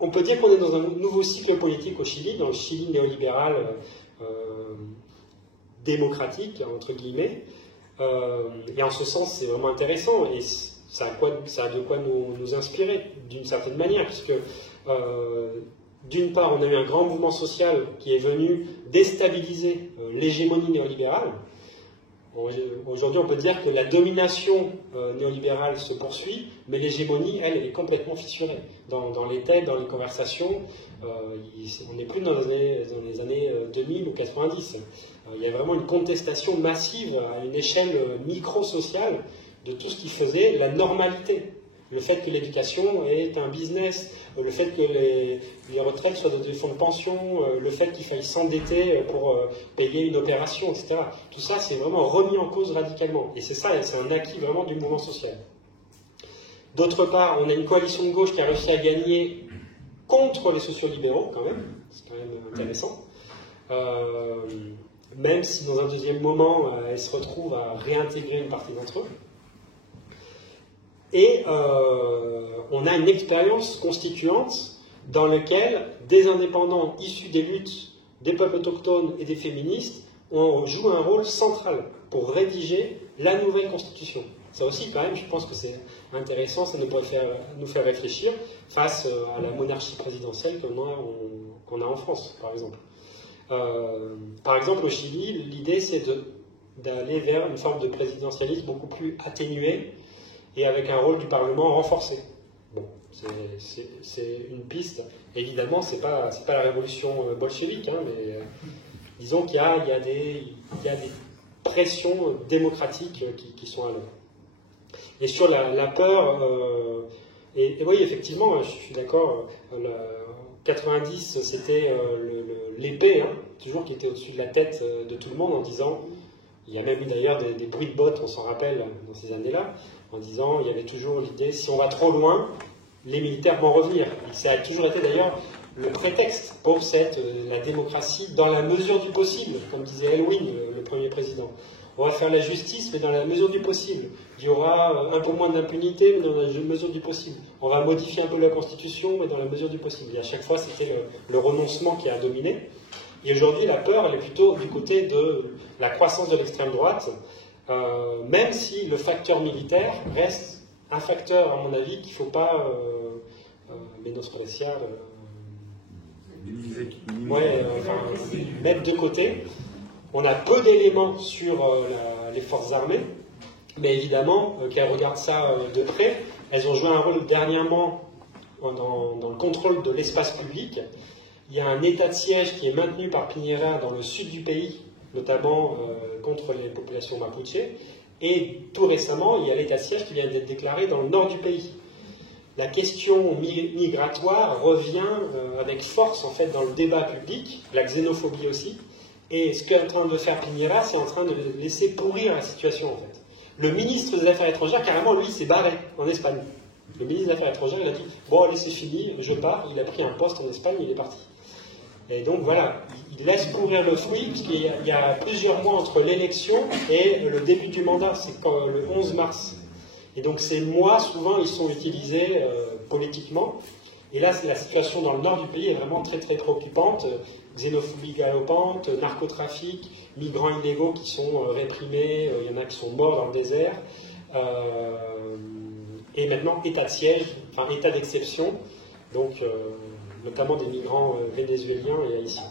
on peut dire qu'on est dans un nouveau cycle politique au Chili, dans le Chili néolibéral démocratique, entre guillemets. Et en ce sens, c'est vraiment intéressant et ça a de quoi nous inspirer d'une certaine manière, puisque d'une part, on a eu un grand mouvement social qui est venu déstabiliser l'hégémonie néolibérale. Aujourd'hui, on peut dire que la domination néolibérale se poursuit, mais l'hégémonie, elle, est complètement fissurée. Dans les têtes, dans les conversations, on n'est plus dans les années 2000 ou 90. Il y a vraiment une contestation massive à une échelle micro-sociale de tout ce qui faisait la normalité. Le fait que l'éducation est un business, le fait que les retraites soient des fonds de pension, le fait qu'il faille s'endetter pour payer une opération, etc. Tout ça, c'est vraiment remis en cause radicalement. Et c'est ça, c'est un acquis vraiment du mouvement social. D'autre part, on a une coalition de gauche qui a réussi à gagner contre les sociolibéraux, quand même. C'est quand même intéressant. Même si dans un deuxième moment, elle se retrouve à réintégrer une partie d'entre eux. Et on a une expérience constituante dans laquelle des indépendants issus des luttes des peuples autochtones et des féministes jouent un rôle central pour rédiger la nouvelle constitution. Ça aussi, quand même, je pense que c'est intéressant, ça nous faire réfléchir face à la monarchie présidentielle qu'on a en France, par exemple. Par exemple, au Chili, l'idée, c'est d'aller vers une forme de présidentialisme beaucoup plus atténuée, et avec un rôle du Parlement renforcé. Bon, c'est une piste. Évidemment, c'est pas la révolution bolchevique, hein, mais disons qu'il y a des pressions démocratiques qui sont à l'œuvre. Et sur la peur, et oui, effectivement, je suis d'accord, 90, c'était l'épée, hein, toujours qui était au-dessus de la tête de tout le monde en disant, il y a même eu d'ailleurs des bruits de bottes, on s'en rappelle, dans ces années-là, en disant, il y avait toujours l'idée, si on va trop loin, les militaires vont revenir. Et ça a toujours été d'ailleurs le prétexte pour la démocratie dans la mesure du possible, comme disait Elwin, le premier président. On va faire la justice, mais dans la mesure du possible. Il y aura un peu moins d'impunité, mais dans la mesure du possible. On va modifier un peu la Constitution, mais dans la mesure du possible. Et à chaque fois, c'était le renoncement qui a dominé. Et aujourd'hui, la peur, elle est plutôt du côté de la croissance de l'extrême droite, même si le facteur militaire reste un facteur, à mon avis, qu'il ne faut pas menospreciar, mettre de côté. On a peu d'éléments sur les forces armées, mais évidemment qu'elles regardent ça de près. Elles ont joué un rôle dernièrement dans le contrôle de l'espace public. Il y a un état de siège qui est maintenu par Piñera dans le sud du pays, notamment contre les populations mapuche. Et tout récemment, il y a l'état de siège qui vient d'être déclaré dans le nord du pays. La question migratoire revient avec force en fait dans le débat public, la xénophobie aussi. Et ce qu'est en train de faire Piñera, c'est en train de laisser pourrir la situation en fait. Le ministre des Affaires étrangères, carrément, lui, s'est barré en Espagne. Le ministre des Affaires étrangères, il a dit « Bon, allez, c'est fini, je pars ». Il a pris un poste en Espagne, il est parti. Et donc voilà, il laisse pourrir le fruit, puisqu'il y a plusieurs mois entre l'élection et le début du mandat, c'est le 11 mars. Et donc ces mois, souvent, ils sont utilisés politiquement. Et là, la situation dans le nord du pays est vraiment très très préoccupante. Xénophobie galopante, narcotrafic, migrants illégaux qui sont réprimés, il y en a qui sont morts dans le désert. Et maintenant, état de siège, enfin état d'exception, donc notamment des migrants vénézuéliens et haïtiens.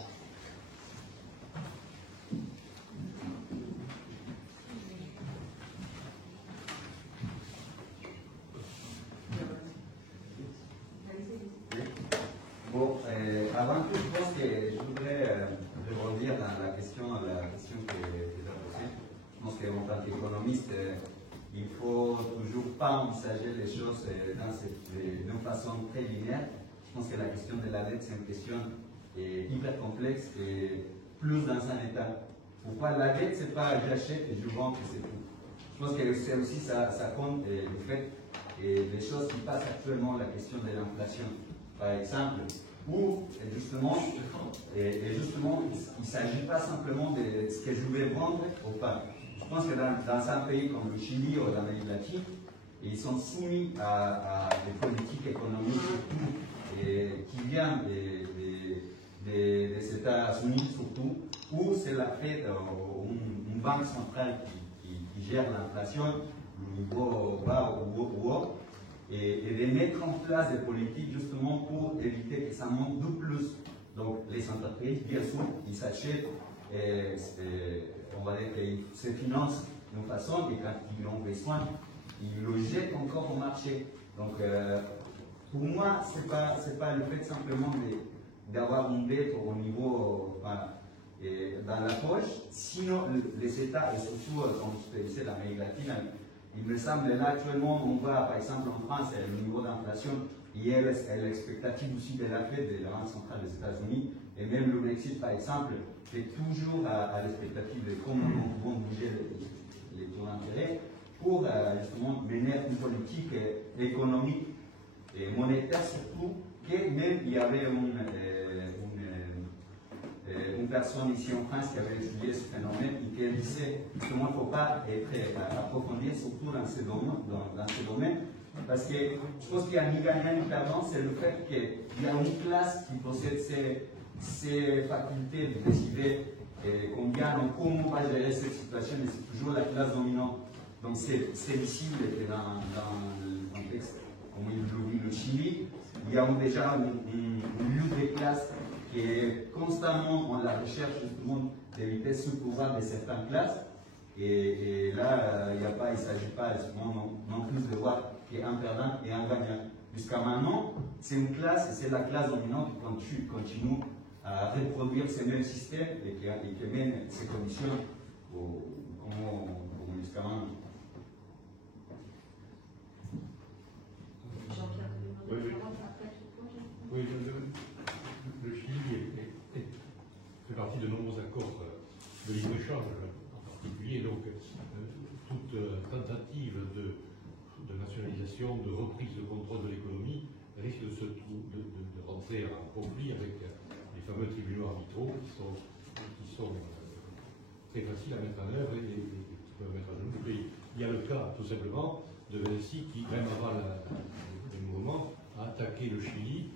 Bon, avant tout, je pense que je voudrais rebondir dans la question que tu as posée. Je pense qu'en tant qu'économiste, il ne faut toujours pas envisager les choses d'une façon très linéaire. Je pense que la question de la dette, c'est une question hyper complexe et plus dans un état. Pourquoi la dette, c'est pas j'achète et je vends et c'est tout. Je pense que c'est aussi ça compte le fait et les choses qui passent actuellement, la question de l'inflation, par exemple, où justement, il ne s'agit pas simplement de ce que je vais vendre ou pas. Je pense que dans un pays comme le Chili ou l'Amérique latine, ils sont soumis à des politiques économiques qui viennent des États-Unis surtout, où c'est la fête une banque centrale qui gère l'inflation, au niveau bas ou haut, et de mettre en place des politiques justement pour éviter que ça monte de plus. Donc les entreprises, bien sûr, ils s'achètent, on va dire qu'ils se financent d'une façon, et quand ils ont besoin, ils le jettent encore au marché. Donc pour moi, ce n'est pas le fait simplement d'avoir une dette au niveau dans la poche, sinon les États, et surtout, comme je te disais, l'Amérique latine, il me semble là actuellement, on voit par exemple en France, le niveau d'inflation, il y a l'expectative aussi de la Fed, de la Banque centrale des États-Unis, et même le Brexit par exemple, c'est toujours à l'expectative de comment nous pouvons bouger les taux d'intérêt pour justement mener une politique économique et monétaire surtout, que même il y avait une personne ici en France qui avait étudié ce phénomène et qui disait justement qu'il ne faut pas être approfondi, surtout dans ce domaine, parce que je pense qu'il y a ni gagnant ni perdant, c'est le fait qu'il y a une classe qui possède ces facultés de décider comment on va gérer cette situation, mais c'est toujours la classe dominante. Donc c'est visible dans le contexte, comme il le dit le Chili, il y a déjà une lutte des classes qui est constamment en la recherche justement d'éviter ce pouvoir de certaines classes. Et là, il ne s'agit pas justement non plus de voir qu'il y a un perdant et un gagnant. Jusqu'à maintenant, c'est une classe, et c'est la classe dominante qui continue à reproduire ces mêmes systèmes et qui mène ces conditions comme jusqu'à maintenant. Oui, le Chili fait partie de nombreux accords de libre-échange en particulier, donc toute tentative de nationalisation, de reprise de contrôle de l'économie risque de rentrer en conflit avec les fameux tribunaux arbitraux qui sont très faciles à mettre en œuvre et qui peuvent mettre à genoux le pays. Il y a le cas tout simplement de Vinci qui, même avant le mouvement, a attaqué le Chili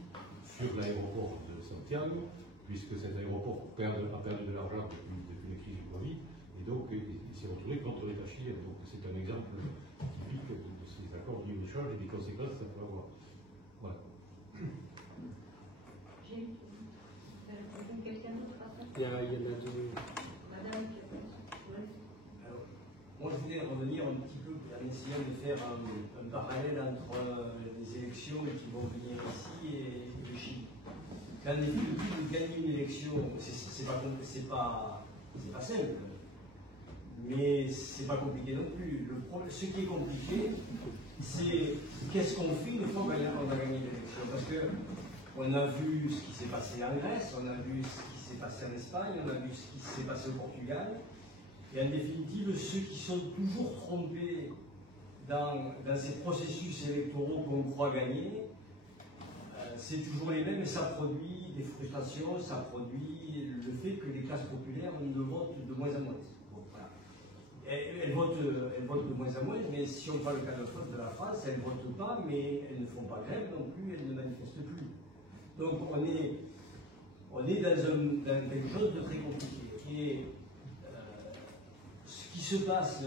sur l'aéroport de Santiago, puisque cet aéroport a perdu de l'argent depuis une crise du Covid, Et donc, il s'est retourné contre l'État chilien. Donc, c'est un exemple typique de ces accords de libre-échange et des conséquences que ça peut avoir. Voilà. Quelqu'un d'autre après? Il y en a deux. Madame, Alors, moi, je voulais revenir un petit peu en essayant de faire un parallèle entre les élections qui vont venir ici et le Chili. Quand le but de gagner une élection, c'est pas simple, mais c'est pas compliqué non plus. Ce qui est compliqué, c'est qu'est-ce qu'on fait une fois qu'on a gagné l'élection. Parce que on a vu ce qui s'est passé en Grèce, on a vu ce qui s'est passé en Espagne, on a vu ce qui s'est passé au Portugal. Et en définitive, ceux qui sont toujours trompés dans ces processus électoraux qu'on croit gagner, c'est toujours les mêmes et ça produit des frustrations, ça produit le fait que les classes populaires ne votent de moins en moins. Bon, voilà. Elles votent de moins en moins, mais si on prend le cas de la France, elles ne votent pas, mais elles ne font pas grève non plus, elles ne manifestent plus. Donc on est dans quelque chose de très compliqué. Et ce qui se passe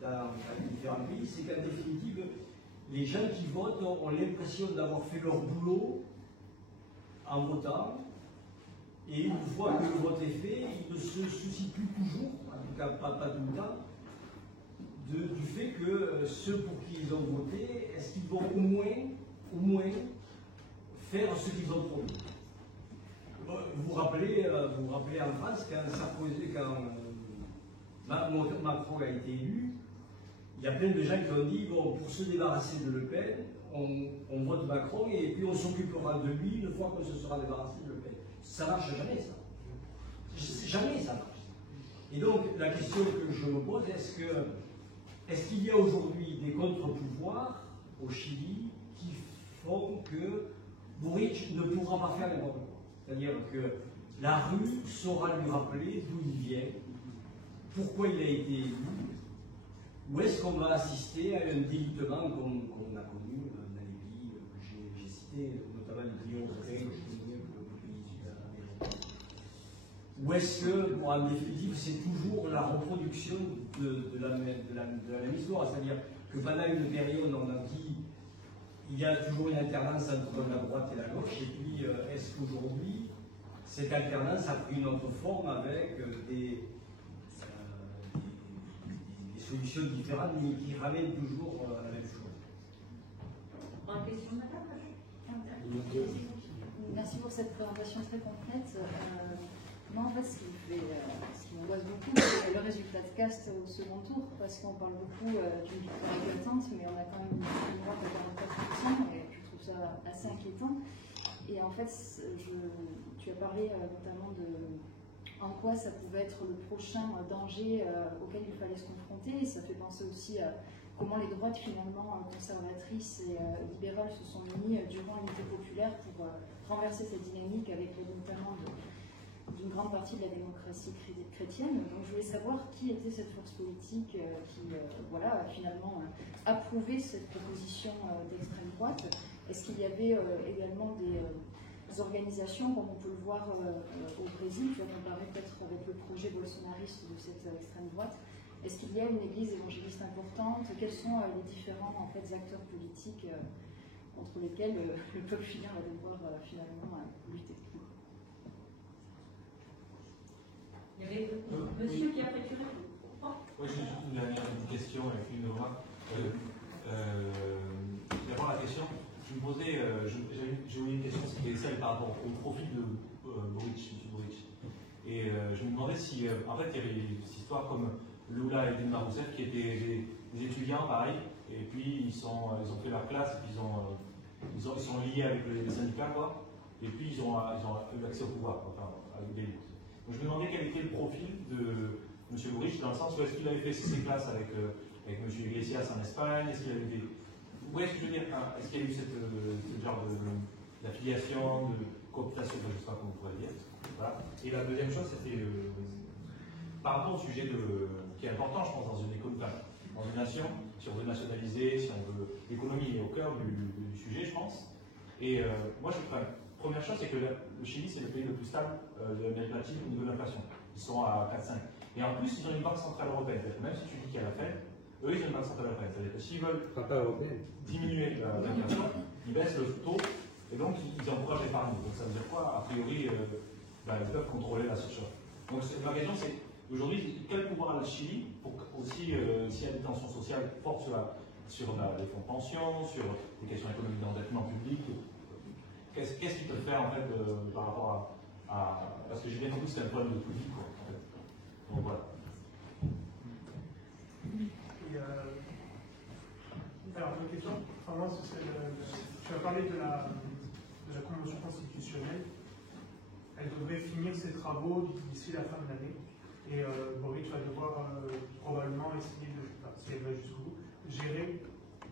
dans les différents pays, c'est qu'en définitive, les gens qui votent ont l'impression d'avoir fait leur boulot en votant, et une fois que le vote est fait, ils ne se soucient plus toujours, en tout cas pas tout le temps, du fait que ceux pour qui ils ont voté, est-ce qu'ils vont au moins faire ce qu'ils ont promis. Vous vous rappelez en France, quand Macron a été élu, il y a plein de gens qui ont dit, bon, pour se débarrasser de Le Pen, on vote Macron et puis on s'occupera de lui une fois qu'on se sera débarrassé de Le Pen. Ça marche jamais, ça. Jamais ça marche. Et donc, la question que je me pose, est-ce qu'il y a aujourd'hui des contre-pouvoirs au Chili qui font que Boric ne pourra pas faire n'importe quoi? C'est-à-dire que la rue saura lui rappeler d'où il vient, pourquoi il a été élu, ou est-ce qu'on va assister à un délitement comme on a connu dans les pays que j'ai cités, notamment les pays européens, ou est-ce que, bon, en définitive, c'est toujours la reproduction de la même histoire, c'est-à-dire que pendant une période, on a dit il y a toujours une alternance entre la droite et la gauche, et puis est-ce qu'aujourd'hui, cette alternance a pris une autre forme avec des solutions différentes, mais qui ramènent toujours à la même chose? en question, madame? Merci pour cette présentation très complète. Moi, en fait, ce qui m'angoisse beaucoup, c'est le résultat de caste au second tour, parce qu'on parle beaucoup d'une victoire éclatante, mais on a quand même une droite de 44%, et je trouve ça assez inquiétant. Et en fait, tu as parlé notamment de en quoi ça pouvait être le prochain danger auquel il fallait se confronter, et ça fait penser aussi à comment les droites finalement conservatrices et libérales se sont unies durant l'unité populaire pour renverser cette dynamique avec l'aide notamment d'une grande partie de la démocratie chrétienne. Donc je voulais savoir qui était cette force politique qui voilà, finalement approuvait cette proposition d'extrême droite. Est-ce qu'il y avait également des organisations, comme on peut le voir au Brésil, tu vas comparer peut-être avec le projet bolsonariste de cette extrême droite? Est-ce qu'il y a une église évangéliste importante? Quels sont les différents en fait, acteurs politiques contre lesquels le peuple chilien va devoir finalement lutter? Il y avait monsieur qui a fait du répondre. Oui, j'ai juste une dernière question et puis une remarque. D'abord la question, je me posais, j'ai eu une question, c'était celle par rapport au profil de Boric, M. Boric. Et je me demandais si, en fait, il y avait des histoires comme Lula et Dilma Rousseff qui étaient des étudiants, pareil, et puis ils ont fait leur classe, et puis ils sont liés avec les syndicats, quoi, et puis ils ont eu accès au pouvoir, enfin, avec des luttes. Donc je me demandais quel était le profil de M. Boric, dans le sens où est-ce qu'il avait fait ses classes avec M. Iglesias en Espagne, est-ce qu'il avait des... Où est-ce que je veux dire, est-ce qu'il y a eu ce genre d'affiliation, de cooptation, je ne sais pas comment on pourrait dire. Voilà. Et la deuxième chose, c'était par rapport au sujet qui est important, je pense, dans une nation, si on veut nationaliser, si on veut... L'économie est au cœur du sujet, je pense. Et moi, première chose, c'est que le Chili, c'est le pays le plus stable de l'Amérique latine au niveau de l'inflation. Ils sont à 4,5. Et en plus, ils ont une banque centrale européenne. Même si tu dis qu'il y a la Fed, eux, ils ont une banque centrale européenne. C'est-à-dire que s'ils veulent diminuer l'inflation, ils baissent le taux et donc ils encouragent l'épargne. Donc ça veut dire quoi? A priori, ils peuvent contrôler la surchauffe. Donc ma question, c'est aujourd'hui, quel pouvoir a le Chili pour aussi, s'il y a des tensions sociales fortes sur les fonds de pension, sur des questions économiques d'endettement public, qu'est-ce qu'ils peuvent faire en fait par rapport à. Parce que j'ai bien compris que c'est un problème de politique, quoi, en fait. Donc voilà. Alors, ma question, vraiment, tu as parlé de la Convention constitutionnelle. Elle devrait finir ses travaux d'ici la fin de l'année. Et Boric va devoir probablement essayer de, si elle va jusqu'au bout, gérer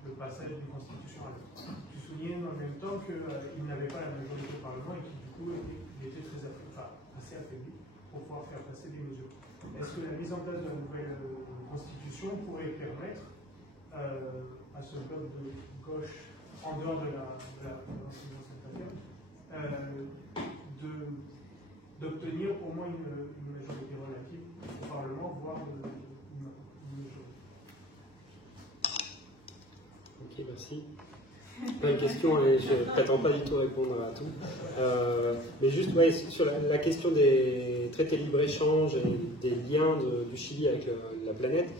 le passage d'une constitution à l'autre. Tu soulignes en même temps qu'il n'avait pas la majorité au Parlement et qu'il du coup il était assez affaibli pour pouvoir faire passer des mesures. Est-ce que la mise en place de la nouvelle constitution pourrait permettre à ce bloc de gauche, en dehors de l'enseignement syndicale, d'obtenir au moins une majorité relative au Parlement, voire une majorité? Ok, merci. Bonne question, et je ne prétends pas du tout répondre à tout. Mais juste ouais, sur la question des traités de libre-échange et des liens du Chili avec la planète,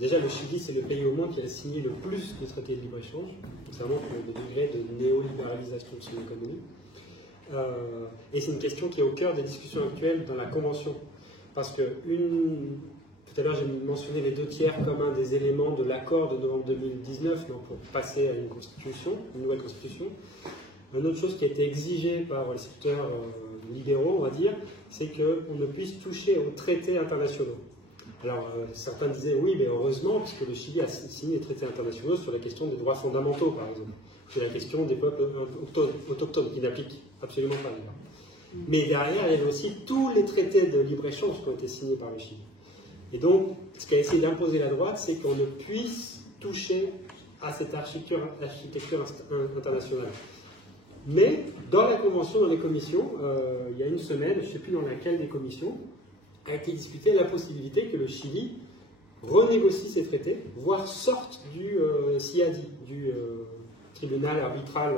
déjà le Chili c'est le pays au monde qui a signé le plus de traités de libre-échange, ça montre le degré de néolibéralisation de son économie. Et c'est une question qui est au cœur des discussions actuelles dans la Convention. Parce que tout à l'heure j'ai mentionné les 2/3 comme un des éléments de l'accord de novembre 2019 donc pour passer à une nouvelle constitution. Une autre chose qui a été exigée par les secteurs libéraux, on va dire, c'est qu'on ne puisse toucher aux traités internationaux. Alors certains disaient oui, mais heureusement, puisque le Chili a signé des traités internationaux sur la question des droits fondamentaux, par exemple. C'est la question des peuples autochtones qui n'appliquent absolument pas d'ailleurs. Mais derrière, il y avait aussi tous les traités de libre-échange qui ont été signés par le Chili. Et donc, ce qu'a essayé d'imposer la droite, c'est qu'on ne puisse toucher à cette architecture internationale. Mais, dans la Convention, dans les commissions, il y a une semaine, je ne sais plus dans laquelle des commissions, a été discutée la possibilité que le Chili renégocie ses traités, voire sorte du CIADI, du tribunal arbitral,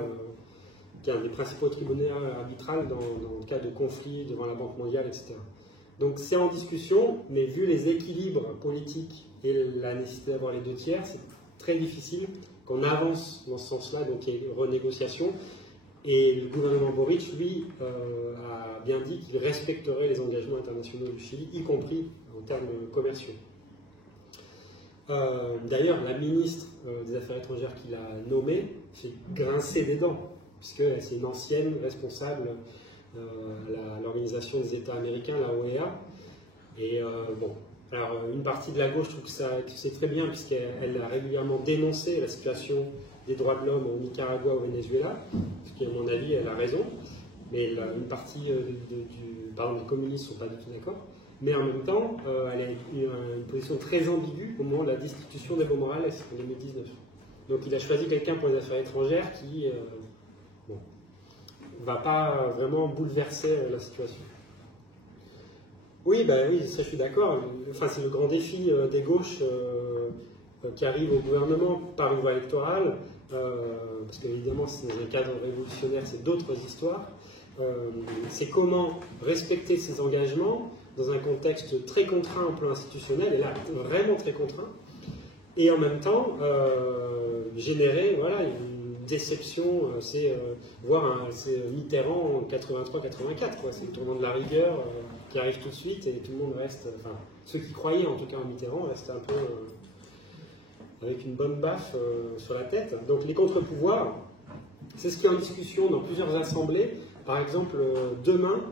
qui est un des principaux tribunaux arbitrales dans le cas de conflits devant la Banque mondiale, etc. Donc c'est en discussion, mais vu les équilibres politiques et la nécessité d'avoir les 2/3, c'est très difficile qu'on avance dans ce sens-là, donc il y a une renégociation. Et le gouvernement Boric, lui, a bien dit qu'il respecterait les engagements internationaux du Chili, y compris en termes commerciaux. D'ailleurs, la ministre des Affaires étrangères qu'il a nommée s'est grincée des dents, puisque c'est une ancienne responsable à l'Organisation des États américains, la OEA. Et bon, alors une partie de la gauche trouve que c'est très bien, puisqu'elle a régulièrement dénoncé la situation des droits de l'homme au Nicaragua, au Venezuela, ce qui, à mon avis, elle a raison. Mais une partie des communistes ne sont pas du tout d'accord. Mais en même temps, elle a une position très ambiguë au moment de la destitution d'Evo Morales en 2019. Donc il a choisi quelqu'un pour les affaires étrangères qui ne va pas vraiment bouleverser la situation. Oui, ça je suis d'accord. Enfin, c'est le grand défi des gauches qui arrivent au gouvernement par une voie électorale, parce qu'évidemment, c'est dans un cadre révolutionnaire, c'est d'autres histoires. C'est comment respecter ses engagements dans un contexte très contraint au plan institutionnel, et là, vraiment très contraint, et en même temps, générer une déception, c'est Mitterrand en 83-84, c'est le tournant de la rigueur qui arrive tout de suite, et tout le monde reste, enfin, ceux qui croyaient en tout cas en Mitterrand, restent un peu avec une bonne baffe sur la tête. Donc les contre-pouvoirs, c'est ce qui est en discussion dans plusieurs assemblées. Par exemple, demain,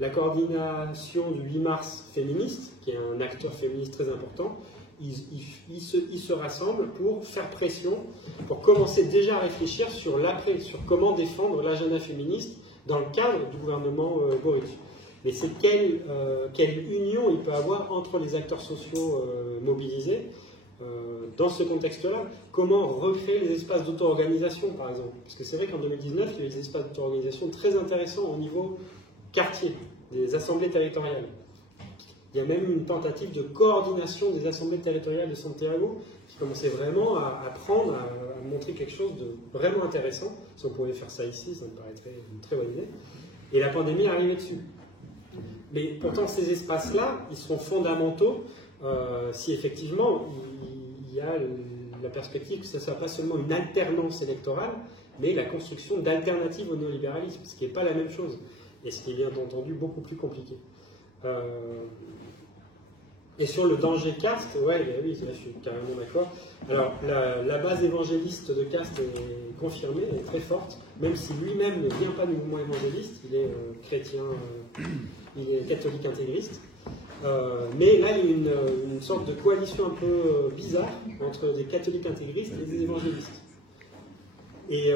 la coordination du 8 mars féministe, qui est un acteur féministe très important, ils se rassemblent pour faire pression, pour commencer déjà à réfléchir sur l'après, sur comment défendre l'agenda féministe dans le cadre du gouvernement Boric. Mais c'est quelle union il peut avoir entre les acteurs sociaux mobilisés dans ce contexte-là. Comment recréer les espaces d'auto-organisation, par exemple. Parce que c'est vrai qu'en 2019, il y a eu des espaces d'auto-organisation très intéressants au niveau quartier, des assemblées territoriales, Il y a même une tentative de coordination des assemblées territoriales de Santiago qui commençait vraiment à prendre, à montrer quelque chose de vraiment intéressant. Si on pouvait faire ça ici, ça me paraîtrait une très bonne idée. Et la pandémie est arrivée dessus. Mais pourtant, ces espaces-là, ils seront fondamentaux si effectivement il y a la perspective que ce ne soit pas seulement une alternance électorale, mais la construction d'alternatives au néolibéralisme, ce qui n'est pas la même chose, et ce qui est bien entendu beaucoup plus compliqué. Et sur le danger caste, oui, là, je suis carrément d'accord. Alors, la base évangéliste de caste est confirmée, elle est très forte, même si lui-même ne vient pas du mouvement évangéliste, il est chrétien, il est catholique intégriste. Mais là, il y a une sorte de coalition un peu bizarre entre des catholiques intégristes et des évangélistes. Et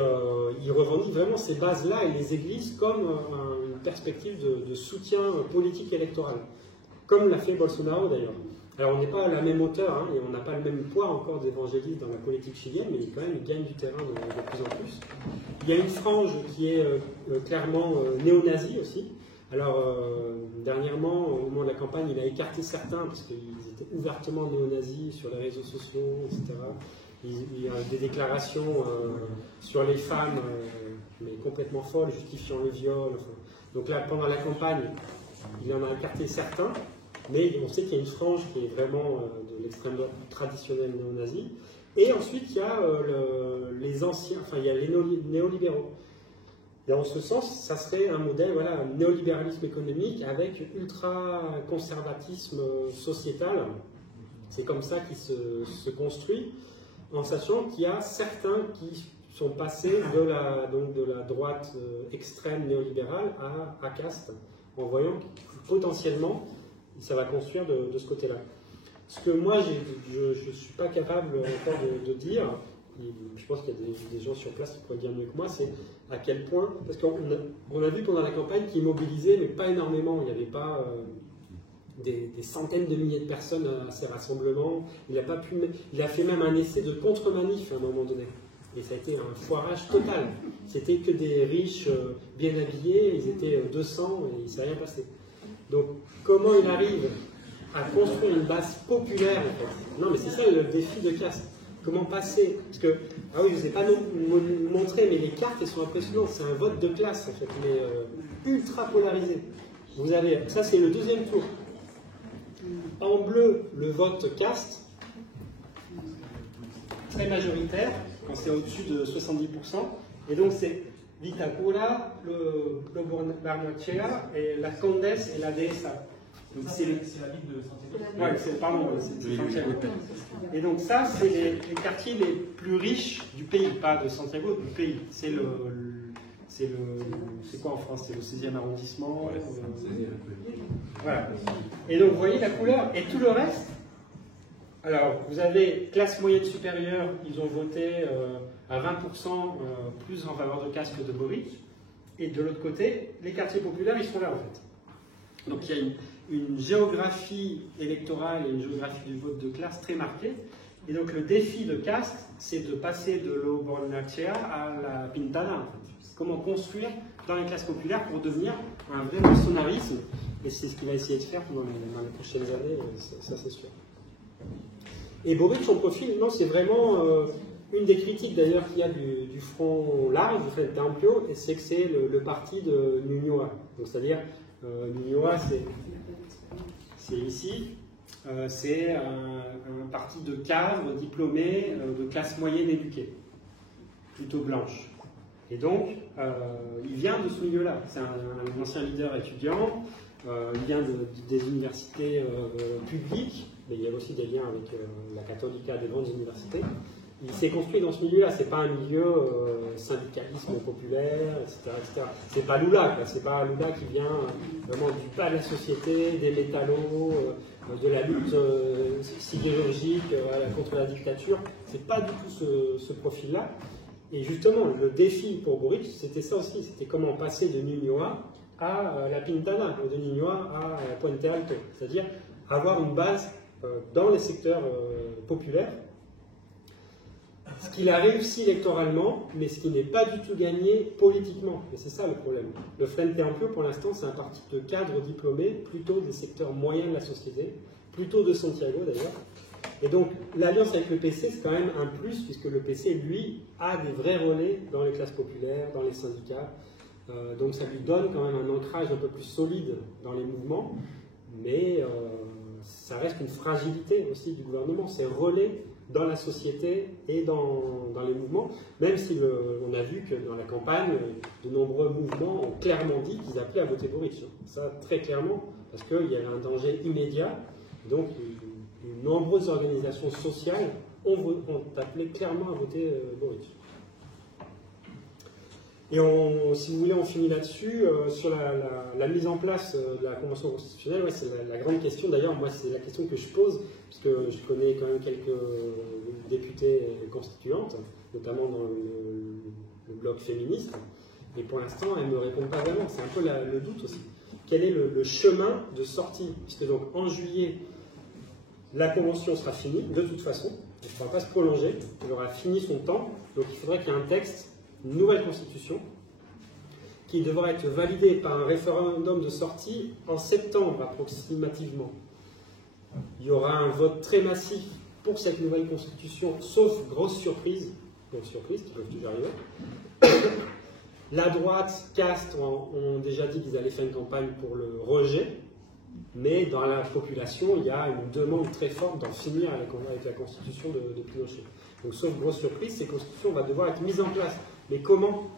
il revendique vraiment ces bases-là et les églises comme une perspective de soutien politique électoral, comme l'a fait Bolsonaro d'ailleurs. Alors on n'est pas à la même hauteur, hein, et on n'a pas le même poids encore d'évangélistes dans la politique chilienne, mais quand même, il gagne du terrain de plus en plus. Il y a une frange qui est clairement néo-nazie aussi. Alors, dernièrement, au moment de la campagne, il a écarté certains, parce qu'ils étaient ouvertement néo-nazis sur les réseaux sociaux, etc. Il y a des déclarations sur les femmes, mais complètement folles, justifiant le viol. Enfin. Donc là, pendant la campagne, il en a écarté certains, mais on sait qu'il y a une frange qui est vraiment de l'extrême droite traditionnelle néo-nazie. Et ensuite, il y a les anciens, enfin, il y a les néolibéraux. Et en ce sens, ça serait un modèle, voilà, un néolibéralisme économique avec ultra-conservatisme sociétal. C'est comme ça qu'il se construit, en sachant qu'il y a certains qui sont passés de la droite extrême néolibérale à caste, en voyant que potentiellement, ça va construire de ce côté-là. Ce que moi, je ne suis pas capable encore de dire, je pense qu'il y a des gens sur place qui pourraient dire mieux que moi, c'est à quel point, parce qu'on a vu pendant la campagne qu'il mobilisait, mais pas énormément, il n'y avait pas des centaines de milliers de personnes à ces rassemblements, il a fait même un essai de contre-manif à un moment donné, et ça a été un foirage total, c'était que des riches bien habillés, ils étaient 200 et il ne s'est rien passé. Donc comment il arrive à construire une base populaire en fait. Non mais c'est ça le défi de caste. Comment passer, parce que, ah oui, je ne vous ai pas montré, mais les cartes, elles sont impressionnantes. C'est un vote de classe, en fait, mais ultra polarisé. Vous avez, ça c'est le deuxième tour. En bleu, le vote caste, très majoritaire, quand c'est au-dessus de 70%. Et donc c'est Vitacura, le Barnechea, et la Condesse et la Dehesa. C'est la ville de Santiago. Ouais, c'est Santiago. Et donc ça, c'est les quartiers les plus riches du pays, pas de Santiago, du pays. C'est quoi en France? C'est le 16e arrondissement. Voilà. Et donc vous voyez la couleur. Et tout le reste, alors vous avez classe moyenne supérieure, ils ont voté à 20% plus en faveur de Kast que de Boric. Et de l'autre côté, les quartiers populaires, ils sont là en fait. Donc il y a une géographie électorale et une géographie du vote de classe très marquée. Et donc le défi de Kast, c'est de passer de l'Obornachea à la Pintana. En fait. Comment construire dans les classes populaires pour devenir un vrai bolsonarisme. Et c'est ce qu'il va essayer de faire dans les prochaines années, ça c'est sûr. Et Boric, son profil, non, c'est vraiment une des critiques d'ailleurs qu'il y a du Front large, du Frente Amplio, et c'est que c'est le parti de Ñuñoa. Donc c'est-à-dire, Ñuñoa, c'est ici, c'est un parti de cadres diplômés de classe moyenne éduquée, plutôt blanche. Et donc, il vient de ce milieu-là. C'est un ancien leader étudiant, il vient des universités publiques, mais il y a aussi des liens avec la Católica, des grandes universités. Il s'est construit dans ce milieu-là. C'est pas un milieu syndicalisme populaire, etc., etc. C'est pas Lula, quoi. C'est pas Lula qui vient vraiment du bas de la société, des métallos, de la lutte sidérurgique contre la dictature. C'est pas du tout ce profil-là. Et justement, le défi pour Boric, c'était ça aussi. C'était comment passer de Ñuñoa à la Pintana, de Ñuñoa à Puente Alto. C'est-à-dire avoir une base dans les secteurs populaires. ce qu'il a réussi électoralement, mais ce qui n'est pas du tout gagné politiquement. Et c'est ça le problème. Le Frente Amplio, pour l'instant, c'est un parti de cadres diplômés, plutôt des secteurs moyens de la société, plutôt de Santiago d'ailleurs. Et donc, l'alliance avec le PC, c'est quand même un plus, puisque le PC, lui, a des vrais relais dans les classes populaires, dans les syndicats. Donc, ça lui donne quand même un ancrage un peu plus solide dans les mouvements, mais ça reste une fragilité aussi du gouvernement, ces relais dans la société et dans les mouvements, même si on a vu que dans la campagne, de nombreux mouvements ont clairement dit qu'ils appelaient à voter Boric. Ça, très clairement, parce qu'il y avait un danger immédiat. Donc, de nombreuses organisations sociales ont appelé clairement à voter Boric. Et si vous voulez, on finit là-dessus. Sur la mise en place de la Convention constitutionnelle, ouais, c'est la grande question. D'ailleurs, moi, c'est la question que je pose, puisque je connais quand même quelques députées constituantes, notamment dans le bloc féministe. Et pour l'instant, elles ne me répondent pas vraiment. C'est un peu le doute aussi. Quel est le chemin de sortie? Puisque donc, en juillet, la Convention sera finie, de toute façon. Elle ne pourra pas se prolonger. Elle aura fini son temps. Donc, il faudrait qu'il y ait un texte, une nouvelle constitution, qui devra être validée par un référendum de sortie en septembre approximativement. Il y aura un vote très massif pour cette nouvelle constitution, sauf grosse surprise, donc surprise qui peuvent toujours arriver. La droite, Castes ont déjà dit qu'ils allaient faire une campagne pour le rejet, mais dans la population, il y a une demande très forte d'en finir avec la constitution de Pinochet. Donc, sauf grosse surprise, cette constitution va devoir être mise en place. Mais comment?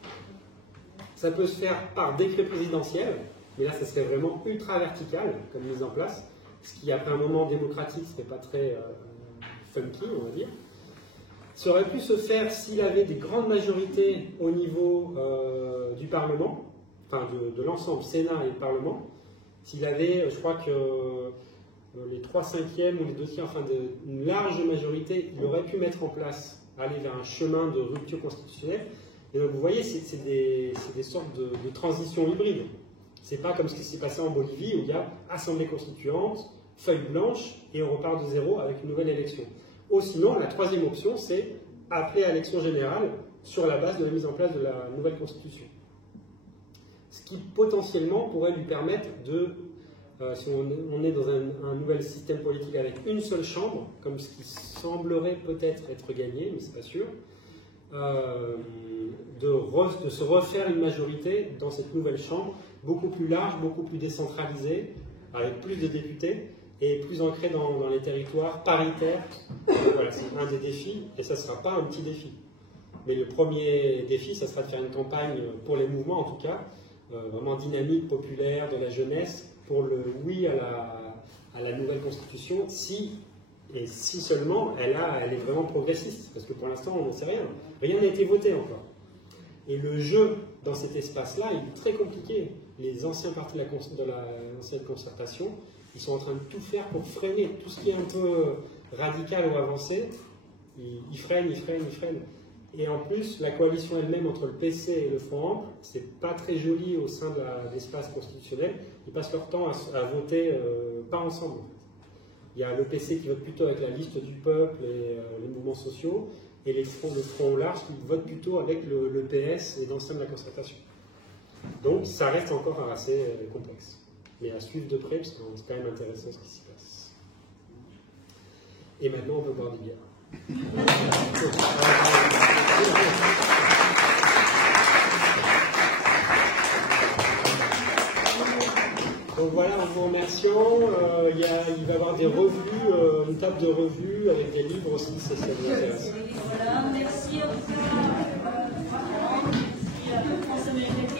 Ça peut se faire par décret présidentiel, mais là, ça serait vraiment ultra vertical comme mise en place, ce qui, après un moment démocratique, ne serait pas très funky, on va dire. Ça aurait pu se faire s'il avait des grandes majorités au niveau du Parlement, enfin de l'ensemble, Sénat et Parlement. S'il avait, je crois que les 3/5 ou les 2/3, enfin une large majorité, il aurait pu mettre en place, aller vers un chemin de rupture constitutionnelle. Et donc vous voyez, c'est des sortes de transitions hybrides. C'est pas comme ce qui s'est passé en Bolivie où il y a assemblée constituante, feuille blanche, et on repart de zéro avec une nouvelle élection. Ou sinon, la troisième option, c'est appeler à élection générale sur la base de la mise en place de la nouvelle constitution. Ce qui potentiellement pourrait lui permettre de, si on est dans un nouvel système politique avec une seule chambre, comme ce qui semblerait peut-être être gagné, mais c'est pas sûr, de se refaire une majorité dans cette nouvelle chambre, beaucoup plus large, beaucoup plus décentralisée, avec plus de députés et plus ancrée dans les territoires, paritaire. Voilà, c'est un des défis, et ça ne sera pas un petit défi. Mais le premier défi, ça sera de faire une campagne pour les mouvements, en tout cas, vraiment dynamique, populaire, de la jeunesse, pour le oui à la nouvelle constitution, si seulement elle est vraiment progressiste, parce que pour l'instant on n'en sait rien. Rien n'a été voté encore. Et le jeu dans cet espace-là est très compliqué. Les anciens partis de l'ancienne concertation, ils sont en train de tout faire pour freiner tout ce qui est un peu radical ou avancé. Ils freinent. Et en plus, la coalition elle-même entre le PC et le Front Ample, c'est pas très joli au sein de l'espace constitutionnel. Ils passent leur temps à voter pas ensemble. En fait. Il y a le PC qui vote plutôt avec la liste du peuple et les mouvements sociaux, et le Front large qui vote plutôt avec le PS et l'ensemble de la concertation. Donc ça reste encore assez complexe. Mais à suivre de près, parce que c'est quand même intéressant ce qui s'y passe. Et maintenant, on peut boire des bières. Donc voilà, en vous remerciant, il va y avoir des revues, une table de revues avec des livres aussi, si ça vous intéresse. Voilà, merci en tout cas, merci à France Américaine.